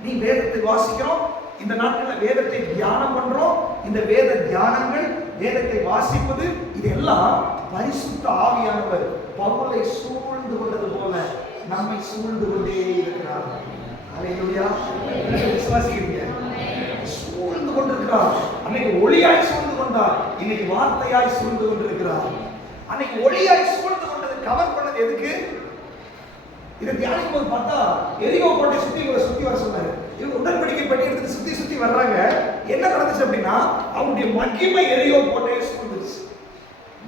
நீ வேதத்தை வாசிக்கிறோம், இந்த நாட்களில் வேதத்தை தியானம் பண்றோம். இந்த வேத தியானங்கள், வேதத்தை வாசிப்பது, இதெல்லாம் பரிசுத்த ஆவியானவர் பவுலை சூழ்ந்து கொண்டது போல நம்மை சூழ்ந்து கொண்டே இருக்கிறார். அல்லேலூயா. விசுவாசிக்கிறீங்க? சூழ்ந்து கொண்டிருக்கிறார். அன்னைக்கு ஒளியாய் சூழ்ந்து கொண்டார், இன்னைக்கு வார்த்தையாய் சூழ்ந்து கொண்டிருக்கிறார். அன்னைக்கு ஒளியாய் சூழ்ந்து கொண்டது கவர் பண்ணது எதுக்கு? இதை தியானிக்கும் போது பார்த்தா எரிகோ கோட்டை சுத்தி வர சொன்னாரு. இவங்க உடன்படிக்கை பட்டி எடுத்துட்டு சுத்தி வர்றாங்க. என்ன நடந்துச்சு அப்படின்னா, அவங்களுடைய மகிமை எரிகோ கோட்டையை சூழ்ந்துச்சு.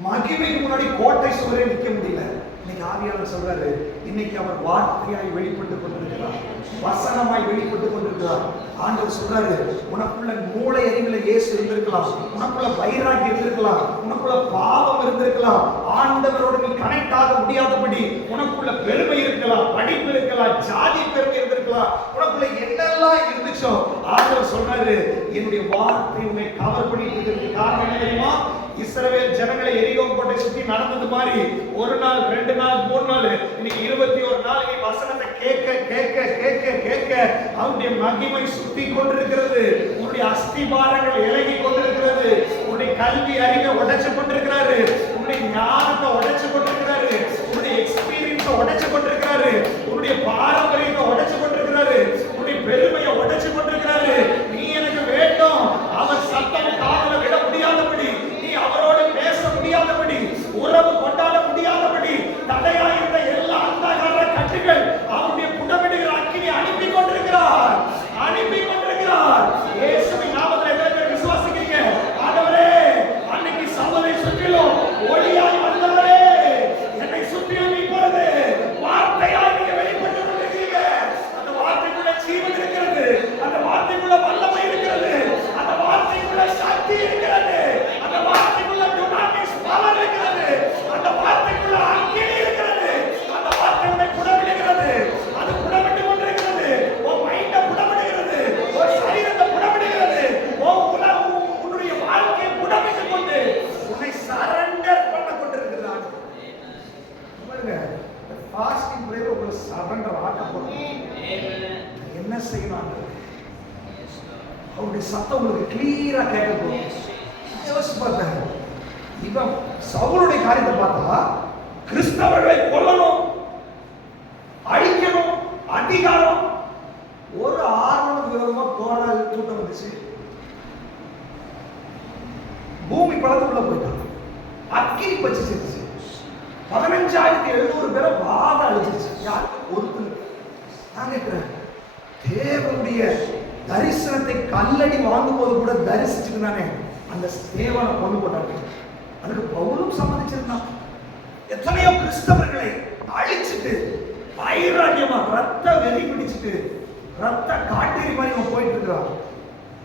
மகிமைக்கு முன்னாடி கோட்டை சுவரே நிற்க முடியல. இன்னைக்கு ஆவியானவர் சொல்றாரு, இன்னைக்கு அவர் வார்த்தையாய் வெளிப்பட்டு கொண்டிருக்கிறார், வசனமாய் வெளிப்பட்டு கொண்டிருக்கிறார். ஆண்டவர் சொல்றாரு, உனக்குள்ள மூளை அறிவில் இயேசு இருந்திருக்கலாம், உனக்குள்ள வைராகியம் இருந்திருக்கலாம், உனக்குள்ள பாவம் இருந்திருக்கலாம், ஆண்டவரோடு நீ கனெக்ட் ஆக முடியாதபடி உனக்குள்ள பெருமை இருக்கலாம், படிப்பு இருக்கலாம், ஜாதி பெருமை இருந்திருக்கலாம், உனக்குள்ள என்னெல்லாம் இருந்துச்சோ ஆண்டவர் சொல்றாரு, என்னுடைய வார்த்தை உன்னை கவர் பண்ணிட்டு இருக்கிறதுக்கு காரணம் என்ன தெரியுமா? இஸ்ரவேல் ஜனங்களை எரிகோ கோட்டை சுத்தி நடந்தது மாதிரி ஒரு நாள், 2 நாள், 3 நாள், இன்னைக்கு 21 நாள் நீ வசனத்தை கேட்க கேட்க கேட்க கேட்க அவருடைய மகிமை சுத்தி கொண்டிருக்கிறது. உன்னுடைய அஸ்திபாரங்கள் இறங்கி கொண்டிருக்கிறது. உன்னுடைய கல்வி அறிவை உடைச்சு கொண்டிருக்கிறாரு. உன்னுடைய ஞானத்தை உடைச்சு கொண்டிருக்கிறாரு. உன்னுடைய எக்ஸ்பீரியன்ஸை உடைச்சு கொண்டிருக்கிறாரு. உன்னுடைய பாரம்பரியத்தை உடைச்சு கொண்டிருக்கிறாரு. உன்னுடைய பெருமையை உடைச்சு கொண்டிருக்கிறாரு. நீ எனக்கு வேண்டும், அவர் சத்தம் காதுல விட முடியாதபடி, நீ அவரோடு பேச முடியாதபடி, உறவு கொண்டாட முடியாதபடி தடையாயிருந்த எல்லா அந்தகார கட்டுகள் அவருடைய புடமிடுகிற அக்கினி அனுப்பி கொண்டிருக்கிறார். இயேசுவின் நாமத்தில் எத்தனை பேர் விசுவாசிக்கிறீங்க? ஆண்டவரே, அன்னைக்கு சபையை சுற்றிலும் ஒளியாய் வந்தவரே, என்னை சுற்றிலும் இப்பொழுது வார்த்தையாய் நீங்க வெளிப்பட்டு கொண்டிருக்கிறீங்க. அந்த வார்த்தைக்குள்ள ஜீவன் இருக்கிறது, அந்த வார்த்தைக்குள்ள வல்லமை இருக்கிறது, அந்த வார்த்தைக்குள்ள சக்தி இருக்கிறது, அந்த வார்த்தைக்குள்ள டுனாமிஸ் பவர் இருக்கிறது, அந்த வார்த்தைக்குள்ள அக்கினி இருக்கிறது, அந்த வார்த்தைக்குள்ள புடமிடுகிறது. அது புடமிட்டு கொண்டிருக்கிறது. உன் மைண்டை புடமிடுகிறது, உன் சரீரத்தை புடமிடுகிறது, உன்னுடைய வாழ்க்கையை புடமிட்டு கொண்டு உன்னை சரண்டர் பண்ண கொண்டிருக்கிறார். ஃபாஸ்டிங் பிரேயர் உங்களை சரண்டர் ஆக்க போறோம். என்ன செய்யணும்? அவருடைய சத்தம் உங்களுக்கு கிளியரா கேட்க போகும். யோசிச்சு பார்த்தேன், இவன் சவுளுடைய காரியத்தை பார்த்தா கிறிஸ்தவர்களை கொல்லணும், அழிக்கணும், அதிகாரம். ஒரு ஆர்வம் விரோதமா போராட கூட்டம் வந்துச்சு. பூமி பழத்துக்குள்ள போயிட்டாங்க. அக்கினி பச்சிச்சு. 15,700 பேரை வாத அழிச்சிருச்சு. யாருக்கு? ஒருத்தர். நான் கேட்கிறேன், தேவனுடைய தரிசனத்தை கல்லடி வாங்கும் போது கூட தரிசிச்சுட்டு தானே அந்த தேவனை கொண்டு போட்டாங்க. அதுக்கு பவுலும் சம்மதிச்சிருந்தான். எத்தனையோ கிறிஸ்தவர்களை அழிச்சிட்டு வைராக்கியமா ரத்த வெறி பிடிச்சிட்டு ரத்த காட்டேரி மாதிரி இவன் போயிட்டு இருக்கிறான்.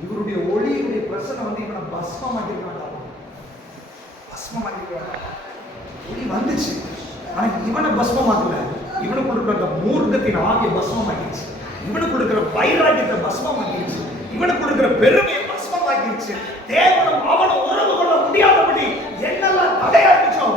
இவருடைய ஒளியுடைய பிரசனை வந்து இவனை பஸ்மமாக்கிருக்க வேண்டாம், பஸ்மமாக்கிருக்க வேண்டாம். ஒளி வந்துச்சு, ஆனா இவனை பஸ்மமாக்கல. இவனுக்கு கொடுக்குற அந்த மூர்க்கத்தின் ஆவிய பஸ்மமாக்கிடுச்சு, இவனுக்கு கொடுக்குற வைராக்கியத்தை பஸ்மமாக்கிடுச்சு, இவனுக்கு கொடுக்குற பெருமையை பஸ்மமாக்கிடுச்சு. தேவனும் அவனும் உறவு கொள்ள முடியாதபடி என்னெல்லாம் தடையா இருந்துச்சோ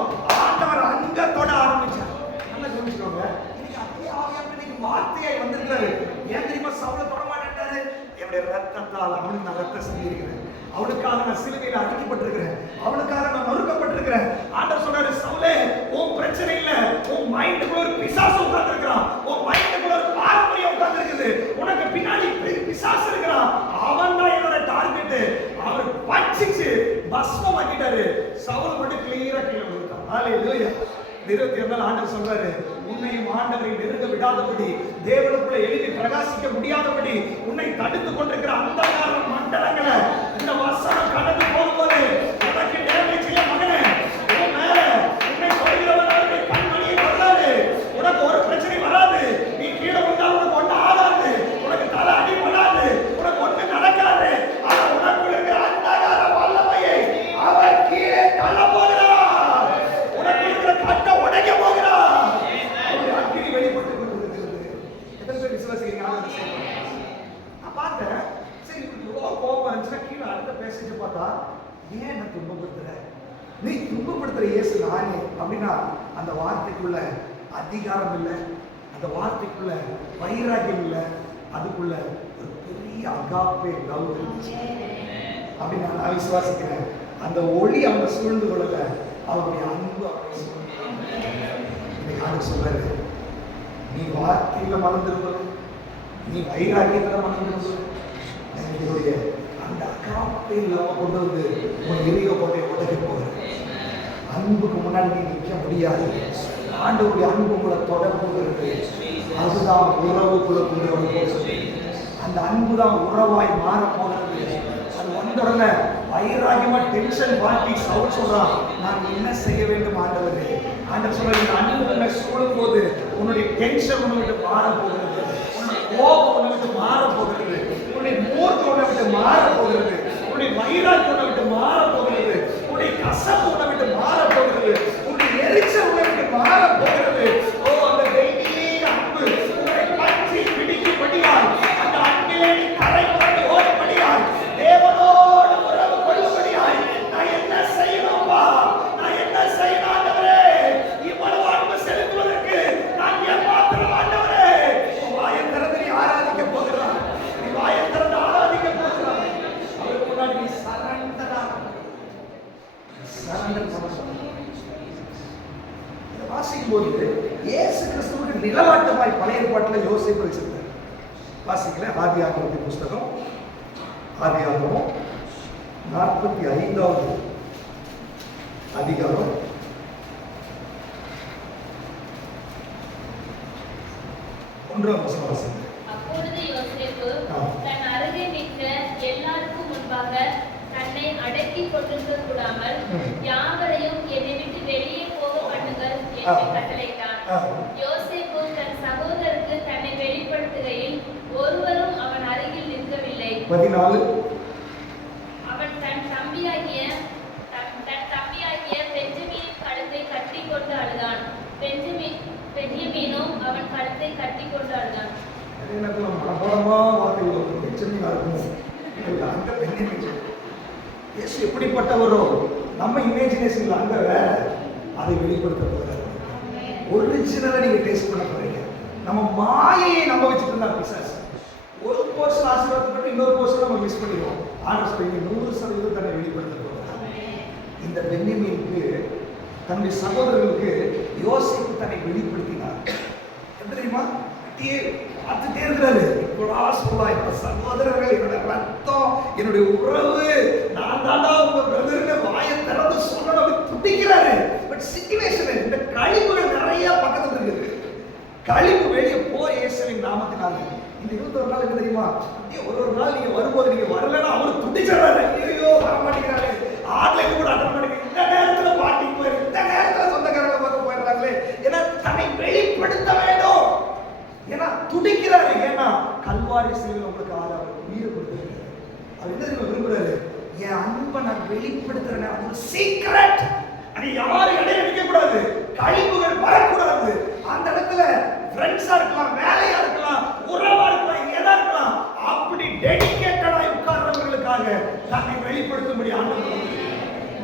ஆண்டவர் அங்க தொட ஆரம்பிச்சார். நல்லா கவனிச்சுக்கோங்க. இன்னைக்கு அப்படியே ஆவியானவர் இன்னைக்கு வார்த்தையாய் வந்திருக்காரு. ஏன் தெரியுமா சவுலை தொட மாட்டேன்றாரு? என்னுடைய ரத்தத்தால் அவனுக்கு நான் ரத்தம் செஞ்சிருக்கிறேன், அவனுக்காக நான் சிலுவையில் அடிக்கப்பட்டிருக்கிறேன், அவனுக்காக நான் நொறுக்கப்பட்டிருக்கிறேன். ஆண்டவர் சொல்றாரு, சவுலே உன் பிரச்சனை இல்ல, உன் மைண்டுக்குள்ள ஒரு பிசாசு உட்கார்ந்து இருக்கிறான், உன் மைண்டுக்குள்ள ஒரு பாரம்பரியம் உட்கார்ந்து இருக்குது, உனக்கு பின்னாடி பிசாசு இருக்கிறான், அவன் தான் என்னோட டார்கெட். அவர் பச்சிச்சு பஸ்மம் ஆக்கிட்டாரு. சவுல் மட்டும் கிளியரா கீழே விழுந்தான். ஹalleluya. 27 ஆண்டவர் சொல்றாரு, உன்னையும் ஆண்டவரை நெருங்க விடாதபடி, தேவனுக்குள்ள எழுதி பிரகாசிக்க முடியாதபடி உன்னை தடுத்து கொண்டிருக்கிற அந்தகார மண்டலங்களை இந்த வசனம் கடந்து போகும்போது உனக்கு டேமேஜ் இல்ல மகனே. உன் மேல உன்னை சொல்கிறவனுடைய கண்மணியை வராது, உனக்கு ஒரு பிரச்சனை வராது, நீ கீழே விழுந்தா உனக்கு ஒண்ணு ஆகாது, உனக்கு தலை அடி படாது, உனக்கு ஒண்ணு நடக்காது. ஆனா உனக்குள்ள இருக்கிற அந்தகார வல்லமையை அவர் கீழே தள்ள போகிறார், உனக்கு இருக்கிற கட்டை உடைக்க போகிறார். அக்கினி வெளிப்பட்டு கொண்டிருக்கிறது. எத்தனை பேர் விசுவாசிக்கிறீங்க? நான் பார்த்தேன், சரி இவ்வளோ மெசேஜ் பார்த்தா ஏன் என்ன துன்பப்படுத்துற, நீ துன்பப்படுத்துற இயேசு நானே அப்படின்னா அந்த வார்த்தைக்குள்ள அதிகாரம் இல்லை, அந்த வார்த்தைக்குள்ள வைராகியம் இல்லை, அதுக்குள்ள ஒரு பெரிய அகாப்பே லவ் இருந்துச்சு அப்படின்னு நான் விசுவாசிக்கிறேன். அந்த ஒளி அவங்க சூழ்ந்து கொள்ளல, அவருடைய அன்பு அவங்க சொல்றாரு, நீ வார்த்தையில மறந்துருக்கணும், நீ வைராகியத்துல மறந்துருக்கணும், என்னுடைய அந்த அகாப்பே லவ் கொண்டு வந்து உன் எரிய கோட்டையை உடைக்க போகிறேன். அன்புக்கு முன்னாடி நீ நிற்க முடியாது. ஆண்டவருடைய அன்பு உங்களை தொடர்புகிறது. அதுதான் உறவுக்குள்ள கொண்டு வந்து போகிறது. அந்த அன்பு தான் உறவாய் மாற போகிறது. அது வந்த உடனே வைராகியமா டென்ஷன் வாட்டி சவுல் சொல்றான், நான் என்ன செய்ய வேண்டும் ஆண்டவரே? ஆண்டவர் சொல்ற, இந்த அன்பு உன்னை சூழும் போது உன்னுடைய டென்ஷன் உன்னை விட்டு மாற போகிறது, உன்னுடைய கோபம் உன்னை விட்டு மாற போகிறது, உன்னுடைய மூர்த்தி உன்னை விட்டு மாற போகிறது, உன்னுடைய வைராகியம் உன்னை விட்டு மாற போகிறது, உன்னுடைய கசப்பு உன்னை விட்டு மாற போகிறது, உன்னுடைய எரிச்சல் உன்னை விட்டு மாற போகிறது. ஓ, அந்த தெய்வீக அன்பு உன்னை பற்றி பிடிக்கும்படியாய், அந்த அன்பிலே நீ கரை புரண்டு ஓடும்படியாய், தேவனோடு உறவு கொள்ளும்படியாய் நான் என்ன செய்யணும்பா, நான் என்ன செய்யணும் ஆண்டவரே? இவ்வளவு அன்பு செலுத்துவதற்கு நான் ஏமாத்திரம் ஆண்டவரே. வாயை திறந்து நீ ஆராதிக்க போகிறாய், நீ வாயை திறந்து ஆராதிக்க போகிறாய். அவருக்கு முன்னாடி நீ வாசிக்கும் போது இயேசு கிறிஸ்துவுக்கு நிலவாட்டமாய் பழைய ஏற்பாட்டில் யோசேப்பு வச்சிருந்தார். வாசிக்கல ஆதியாகமத்தின் புஸ்தகம், ஆதியாகமம் 45வது அதிகாரம் 1ஆம் வசனம் வாசிங்க. அப்பொழுது யோசேப்பு தன் அருகே நிற்க எல்லாருக்கும் முன்பாக தன்னை அடக்கி கொண்டிருக்க கூடாமல் யாவரையும் என்னை விட்டு வெளியே போக பண்ணுங்கள் என்று கட்டளையிட்டான். யோசேப்பு தன் சகோதரருக்கு தன்னை வெளிப்படுத்துகையில் ஒருவரும் அவன் அருகில் நிற்கவில்லை. 14 அவன் தன் தம்பியாகிய பெஞ்சமினின் கழுத்தை கட்டி கொண்டு அழுதான். பென்யமீனும் அவன் கழுத்தை கட்டி கொண்டு அழுதான். எப்படிப்பட்டவரோ நம்ம இமேஜினேஷன்ல அங்க வேற, அதை வெளிப்படுத்த போறாரு. ஒரிஜினலா நீங்க டேஸ்ட் பண்ண போறீங்க. நம்ம மாயையை நம்ப வச்சுட்டு இருந்தா பிசாசு. ஒரு போர்ஷன் ஆசீர்வாதப்பட்டு இன்னொரு போர்ஷன் நம்ம மிஸ் பண்ணிடுவோம். ஆனா சொல்றீங்க 100% தன்னை வெளிப்படுத்த போறாரு. இந்த பென்யமீனுக்கு, தன்னுடைய சகோதரர்களுக்கு யோசேப்பு தன்னை வெளிப்படுத்தினார். எப்படி தெரியுமா? பார்த்துட்டே இருக்கிறாரு. என்னோட சகோதரர்கள், என்னோட ரத்தம், என்னுடைய உறவு, நான் தாண்டா உங்க பிரதர்னு வாயை திறந்து சொல்லணும் துடிக்கிறாரு. பட் சிச்சுவேஷன், இந்த கழிவுகள் நிறைய பக்கத்துல இருக்குது. கழிவு வெளியே போய் இயேசுவின் நாமத்தினால இந்த 21 நாள் என்ன தெரியுமா? ஒரு நாள் நீங்க வரும்போது நீங்க வரலன்னா அவரு துடிச்சாரு. ஐயோ வர மாட்டேங்கிறாரு, ஆன்லைன் கூட அட்டன் பண்ணி இந்த நேரத்துல பாட்டிக்கு போயிரு, இந்த நேரத்துல சொந்தக்காரங்க பார்க்க போயிடுறாங்களே. ஏன்னா தன்னை வெளிப்படுத்த வேண்டும். ஏன்னா துடிக்கிறாரு. ஏன்னா கல்வாரி சிலுவையில் உங்களுக்கு அவர் உயிரை கொடுத்துருக்காரு. அவர் என்ன தெரியுமா விரும்புறாரு? என் அன்பை நான் வெளிப்படுத்துறேன். அது ஒரு சீக்ரெட். அது யாரும் இடையே நிற்க கூடாது, கழிவுகள் வரக்கூடாது. அந்த இடத்துல ஃப்ரெண்ட்ஸா இருக்கலாம், வேலையா இருக்கலாம், உறவா இருக்கலாம், எதா இருக்கலாம், அப்படி டெடிகேட்டடாய் உட்கார்றவர்களுக்காக தன்னை வெளிப்படுத்தும்படி ஆண்டவர்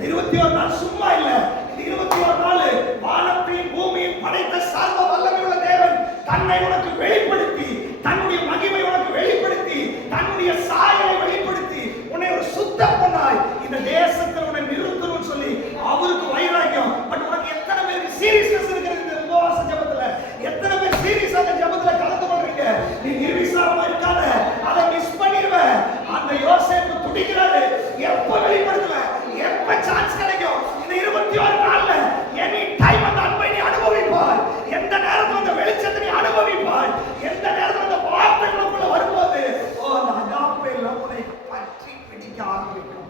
21 நாள் சும்மா இல்ல. இந்த 21 நாள் வானத்தையும் பூமியையும் படைத்த சர்வ வல்லமை உள்ள தேவன் தன்னை உனக்கு வெளிப்படுத்தி, தன்னுடைய மகிமை உனக்கு வெளிப்படுத்தி, தன்னுடைய சாயலை வெளிப்படுத்தி உன்னை ஒரு சுத்த பொண்ணாய் இந்த தேசத்தில் உன்னை நிறுத்தணும்னு சொல்லி அவருக்கு வைராக்கியம். பட் உனக்கு எத்தனை பேருக்கு சீரியஸ்னஸ் இருக்கிறது இந்த உபவாச ஜெபத்துல? எத்தனை பேர் சீரியஸா இந்த ஜெபத்துல கலந்து கொள்றீங்க? நீ நிர்விசாரமா இருக்காத, அதை மிஸ் பண்ணிடுவ. அந்த யோசேப்பு துடிக்கிறாரு, எப்ப வெளிப்படுத்துவேன், எப்ப சான்ஸ் கிடைக்கும்? இந்த 21 நாள்ல எனி டைம் அந்த அன்பை நீ அனுபவிப்பாய். எந்த நேரத்துல அந்த வெளிச்சத்தை நீ அனுபவிப்பாய். எந்த நேரத்துல அந்த வார்த்தைகளுக்குள்ள வரும்போது அந்த அகாப்பே உன்னை பற்றி பிடிக்க ஆரம்பிக்கும்.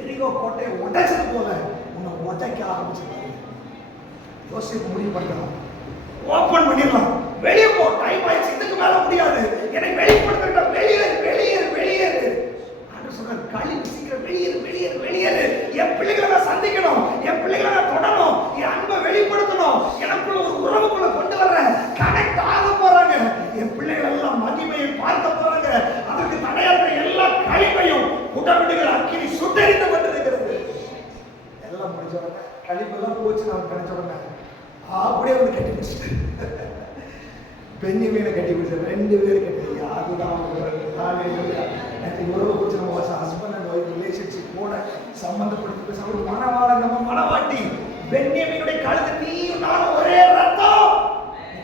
எரிகோ கோட்டையை உடைச்சது போல உன்னை உடைக்க ஆரம்பிச்சிருக்காங்க. யோசிப்பு முடிவு பண்ணலாம், ஓபன் பண்ணிடலாம், வெளியே போ, டைம் ஆயிடுச்சு, இதுக்கு மேல முடியாது, என்னை வெளிப்படுத்த, வெளியேறு வெளியேறு வெளியேறு. கழிவு சீக்கிரம் வெளியேறு வெளியேறு வெளியேறு. என் பிள்ளைகளை நான் சந்திக்கணும், என் பிள்ளைகளை நான் தொடணும், என் அன்பை வெளிப்படுத்தணும், எனக்குள்ள ஒரு உறவுக்குள்ள கொண்டு வர்றேன், கனெக்ட் ஆக போறாங்க, என் பிள்ளைகள் எல்லாம் மகிமையை பார்க்க போறாங்க. அதற்கு தடையாக எல்லா கழிவையும் உடவிடுகிற அக்கினி போச்சு அவர் கிடைச்ச உடனே அப்படியே வந்து கட்டி பிடிச்சிட்டு பெண்ணிமீனை கட்டி பிடிச்ச 2 பேரும் கட்டி அதுதான் எனக்கு உறவு போச்சு. நம்ம ஹஸ்பண்ட் அண்ட் ஒய்ஃப் ரிலேஷன்ஷிப் கூட சம்பந்தப்படுத்தி பேச ஒரு மனவாளன் நம்ம மனவாட்டி பெண்ணிமீனுடைய கழுத்து நீயும் நானும் ஒரே ரத்தம்.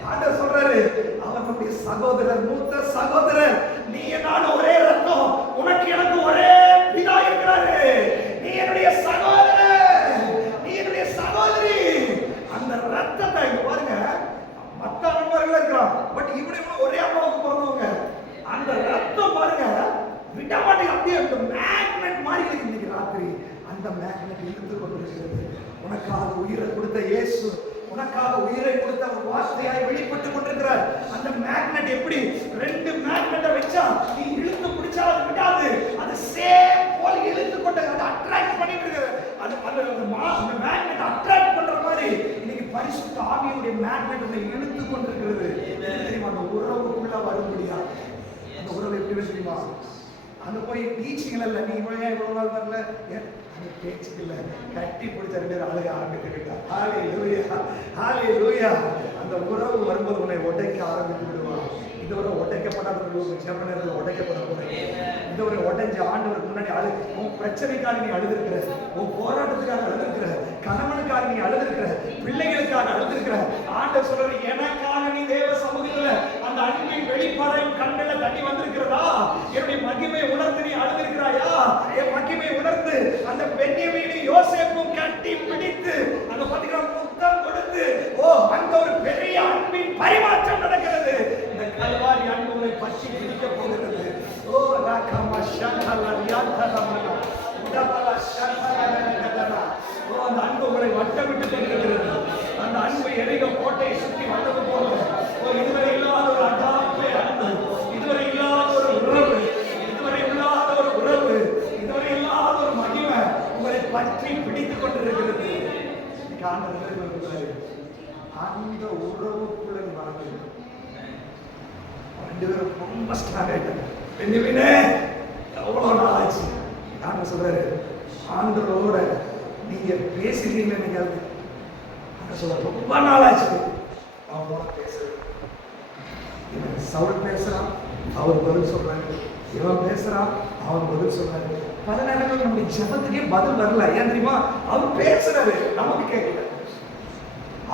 ஆண்டவர் சொல்றாரு அவர் நம்முடைய சகோதரர், மூத்த சகோதரர். நீ நானும் ஒரே ரத்தம், உனக்கு எனக்கு ஒரே பிதா இருக்கிறாரு. நீ என்னுடைய சகோதரர், நீ என்னுடைய சகோதரி. அந்த ரத்தத்தை பாருங்க, மத்த நண்பர்கள் இருக்கிறான், பட் இவனும் ஒரே அம்மாவுக்கு பிறந்தவங்க. அந்த ரத்தம் பாருங்க விட மாட்டேங்க, அப்படியே அந்த மேக்னெட் மாதிரி இன்னைக்கு ராத்திரி அந்த மேக்னெட் இழுத்து கொண்டிருக்கிறது. உனக்காக உயிரை கொடுத்த இயேசு, உனக்காக உயிரை கொடுத்த ஒரு வார்த்தையாய் வெளிப்பட்டு கொண்டிருக்கிறார். அந்த மேக்னெட் எப்படி 2 மேக்னெட்டை வச்சா நீ இழுத்து பிடிச்சா அது விடாது, அது சேம் போல் இழுத்து கொண்டு அதை அட்ராக்ட் பண்ணிட்டு இருக்கு. அந்த மேக்னெட் அட்ராக்ட் பண்ற மாதிரி இன்னைக்கு பரிசுத்த ஆவியுடைய மேக்னெட் உன்னை இழுத்து கொண்டிருக்கிறது. தெரியுமா? அந்த உறவுக்குள்ள வர முடியாது. அந்த உறவு எப்படி தெரியுமா? அங்க போய் டீச்சிங் இல்ல, நீ இவ்வளவு நாள் வரல, அந்த பேச்சுக்கு இல்ல, கட்டி பிடிச்ச 2 பேரும் அழுக ஆரம்பித்துக்கிட்டா. ஹalleluya, ஹalleluya. அந்த உறவு வரும்போது உன்னை உடைக்க ஆரம்பித்து விடுவான். இந்த ஒரு உடைக்கப்படாத நேரத்தில் உடைக்கப்பட போறேன். இந்த ஒரு உடைஞ்ச ஆண்டவருக்கு முன்னாடி உன் பிரச்சனைக்காக நீ அழுதுருக்கிற, உன் போராட்டத்துக்காக அழுதுருக்கிற, கணவனுக்காக நீ அழுதுருக்கிற, பிள்ளைகளுக்காக அழுதுருக்கிற. ஆண்டவர் சொல்றது எனக்காக நீ தேவ சமூகத்துல அந்த அன்பின் வெளிப்பாடு கண்களை தண்ணி வந்திருக்கிறதா? என்னுடைய மகிமை உணர்ந்து நீ அழுதிருக்கிறாயா? என் மகிமை உணர்ந்து அந்த பெண்ணியமையை யோசேப்பும் கட்டி பிடித்து அந்த பாத்தீங்கன்னா முத்தம் கொடுத்து, ஓ அங்க ஒரு பெரிய அன்பின் பரிமாற்றம் நடக்கிறது. இந்த கல்வாரி அன்பு உன்னை பற்றி பிடிக்க போகிறது. ஓ ராகமா ஷாகலா யாதரமனா உடபலா ஷாகலா. ஓ அந்த அன்பு உங்களை வட்டமிட்டு கொண்டிருக்கிறது. அந்த அன்பு எரிக கோட்டையை சுற்றி வந்தது போல இதுவரை இல்லாத ஒரு அகாப்பே அன்பு, இதுவரை இல்லாத ஒரு உறவு, இதுவரை இல்லாத ஒரு உறவு, இதுவரை இல்லாத ஒரு மகிமை உங்களை பற்றி பிடித்துக் கொண்டிருக்கிறது. அந்த உறவுக்குள்ள வாழ்ந்து 2 பேரும் ரொம்ப ஸ்ட்ராங் ஆயிட்டாங்க. பெண்ணிமீனே எவ்வளவு நாள் ஆச்சு? நான் சொல்றாரு ஆண்டவரோட நீங்க பேசுறீங்கன்னு நினைக்காது. சொல்ற ரொம்ப நாள் ஆச்சு அவங்களோட பேசுறது. சவுல் பேசுறான், அவர் பதில் சொல்றாரு. இவன் பேசுறான், அவன் பதில் சொல்றாரு. பல நேரங்கள் நம்முடைய ஜெபத்துக்கே பதில் வரல. ஏன் தெரியுமா? அவர் பேசுறாரு, நமக்கு கேட்கல.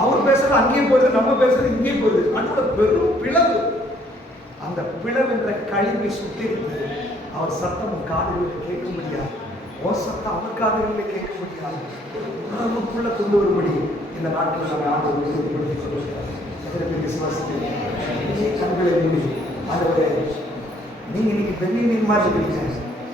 அவர் பேசுறது அங்கேயும் போயிடுது, நம்ம பேசுறது இங்கேயும் போயிடுது. அதோட பெரும் பிளவு. அந்த பிளவு என்ற கழிவை சுற்றி இருந்து அவர் சத்தம் காதுகளில் கேட்க முடியாது. ஓ சத்தம் அவர் காதுகளில் கேட்க முடியாது. உணர்வுக்குள்ள கொண்டு வரும்படி இந்த நாட்டில் நம்ம ஆண்டவர் உறுதிப்படுத்திக் கொள்கிறார். விசுவாசத்தில் கண்களை மூடி ஆண்டவரே, நீங்க இன்னைக்கு பெண்ணின் மாதிரி இருக்கீங்க.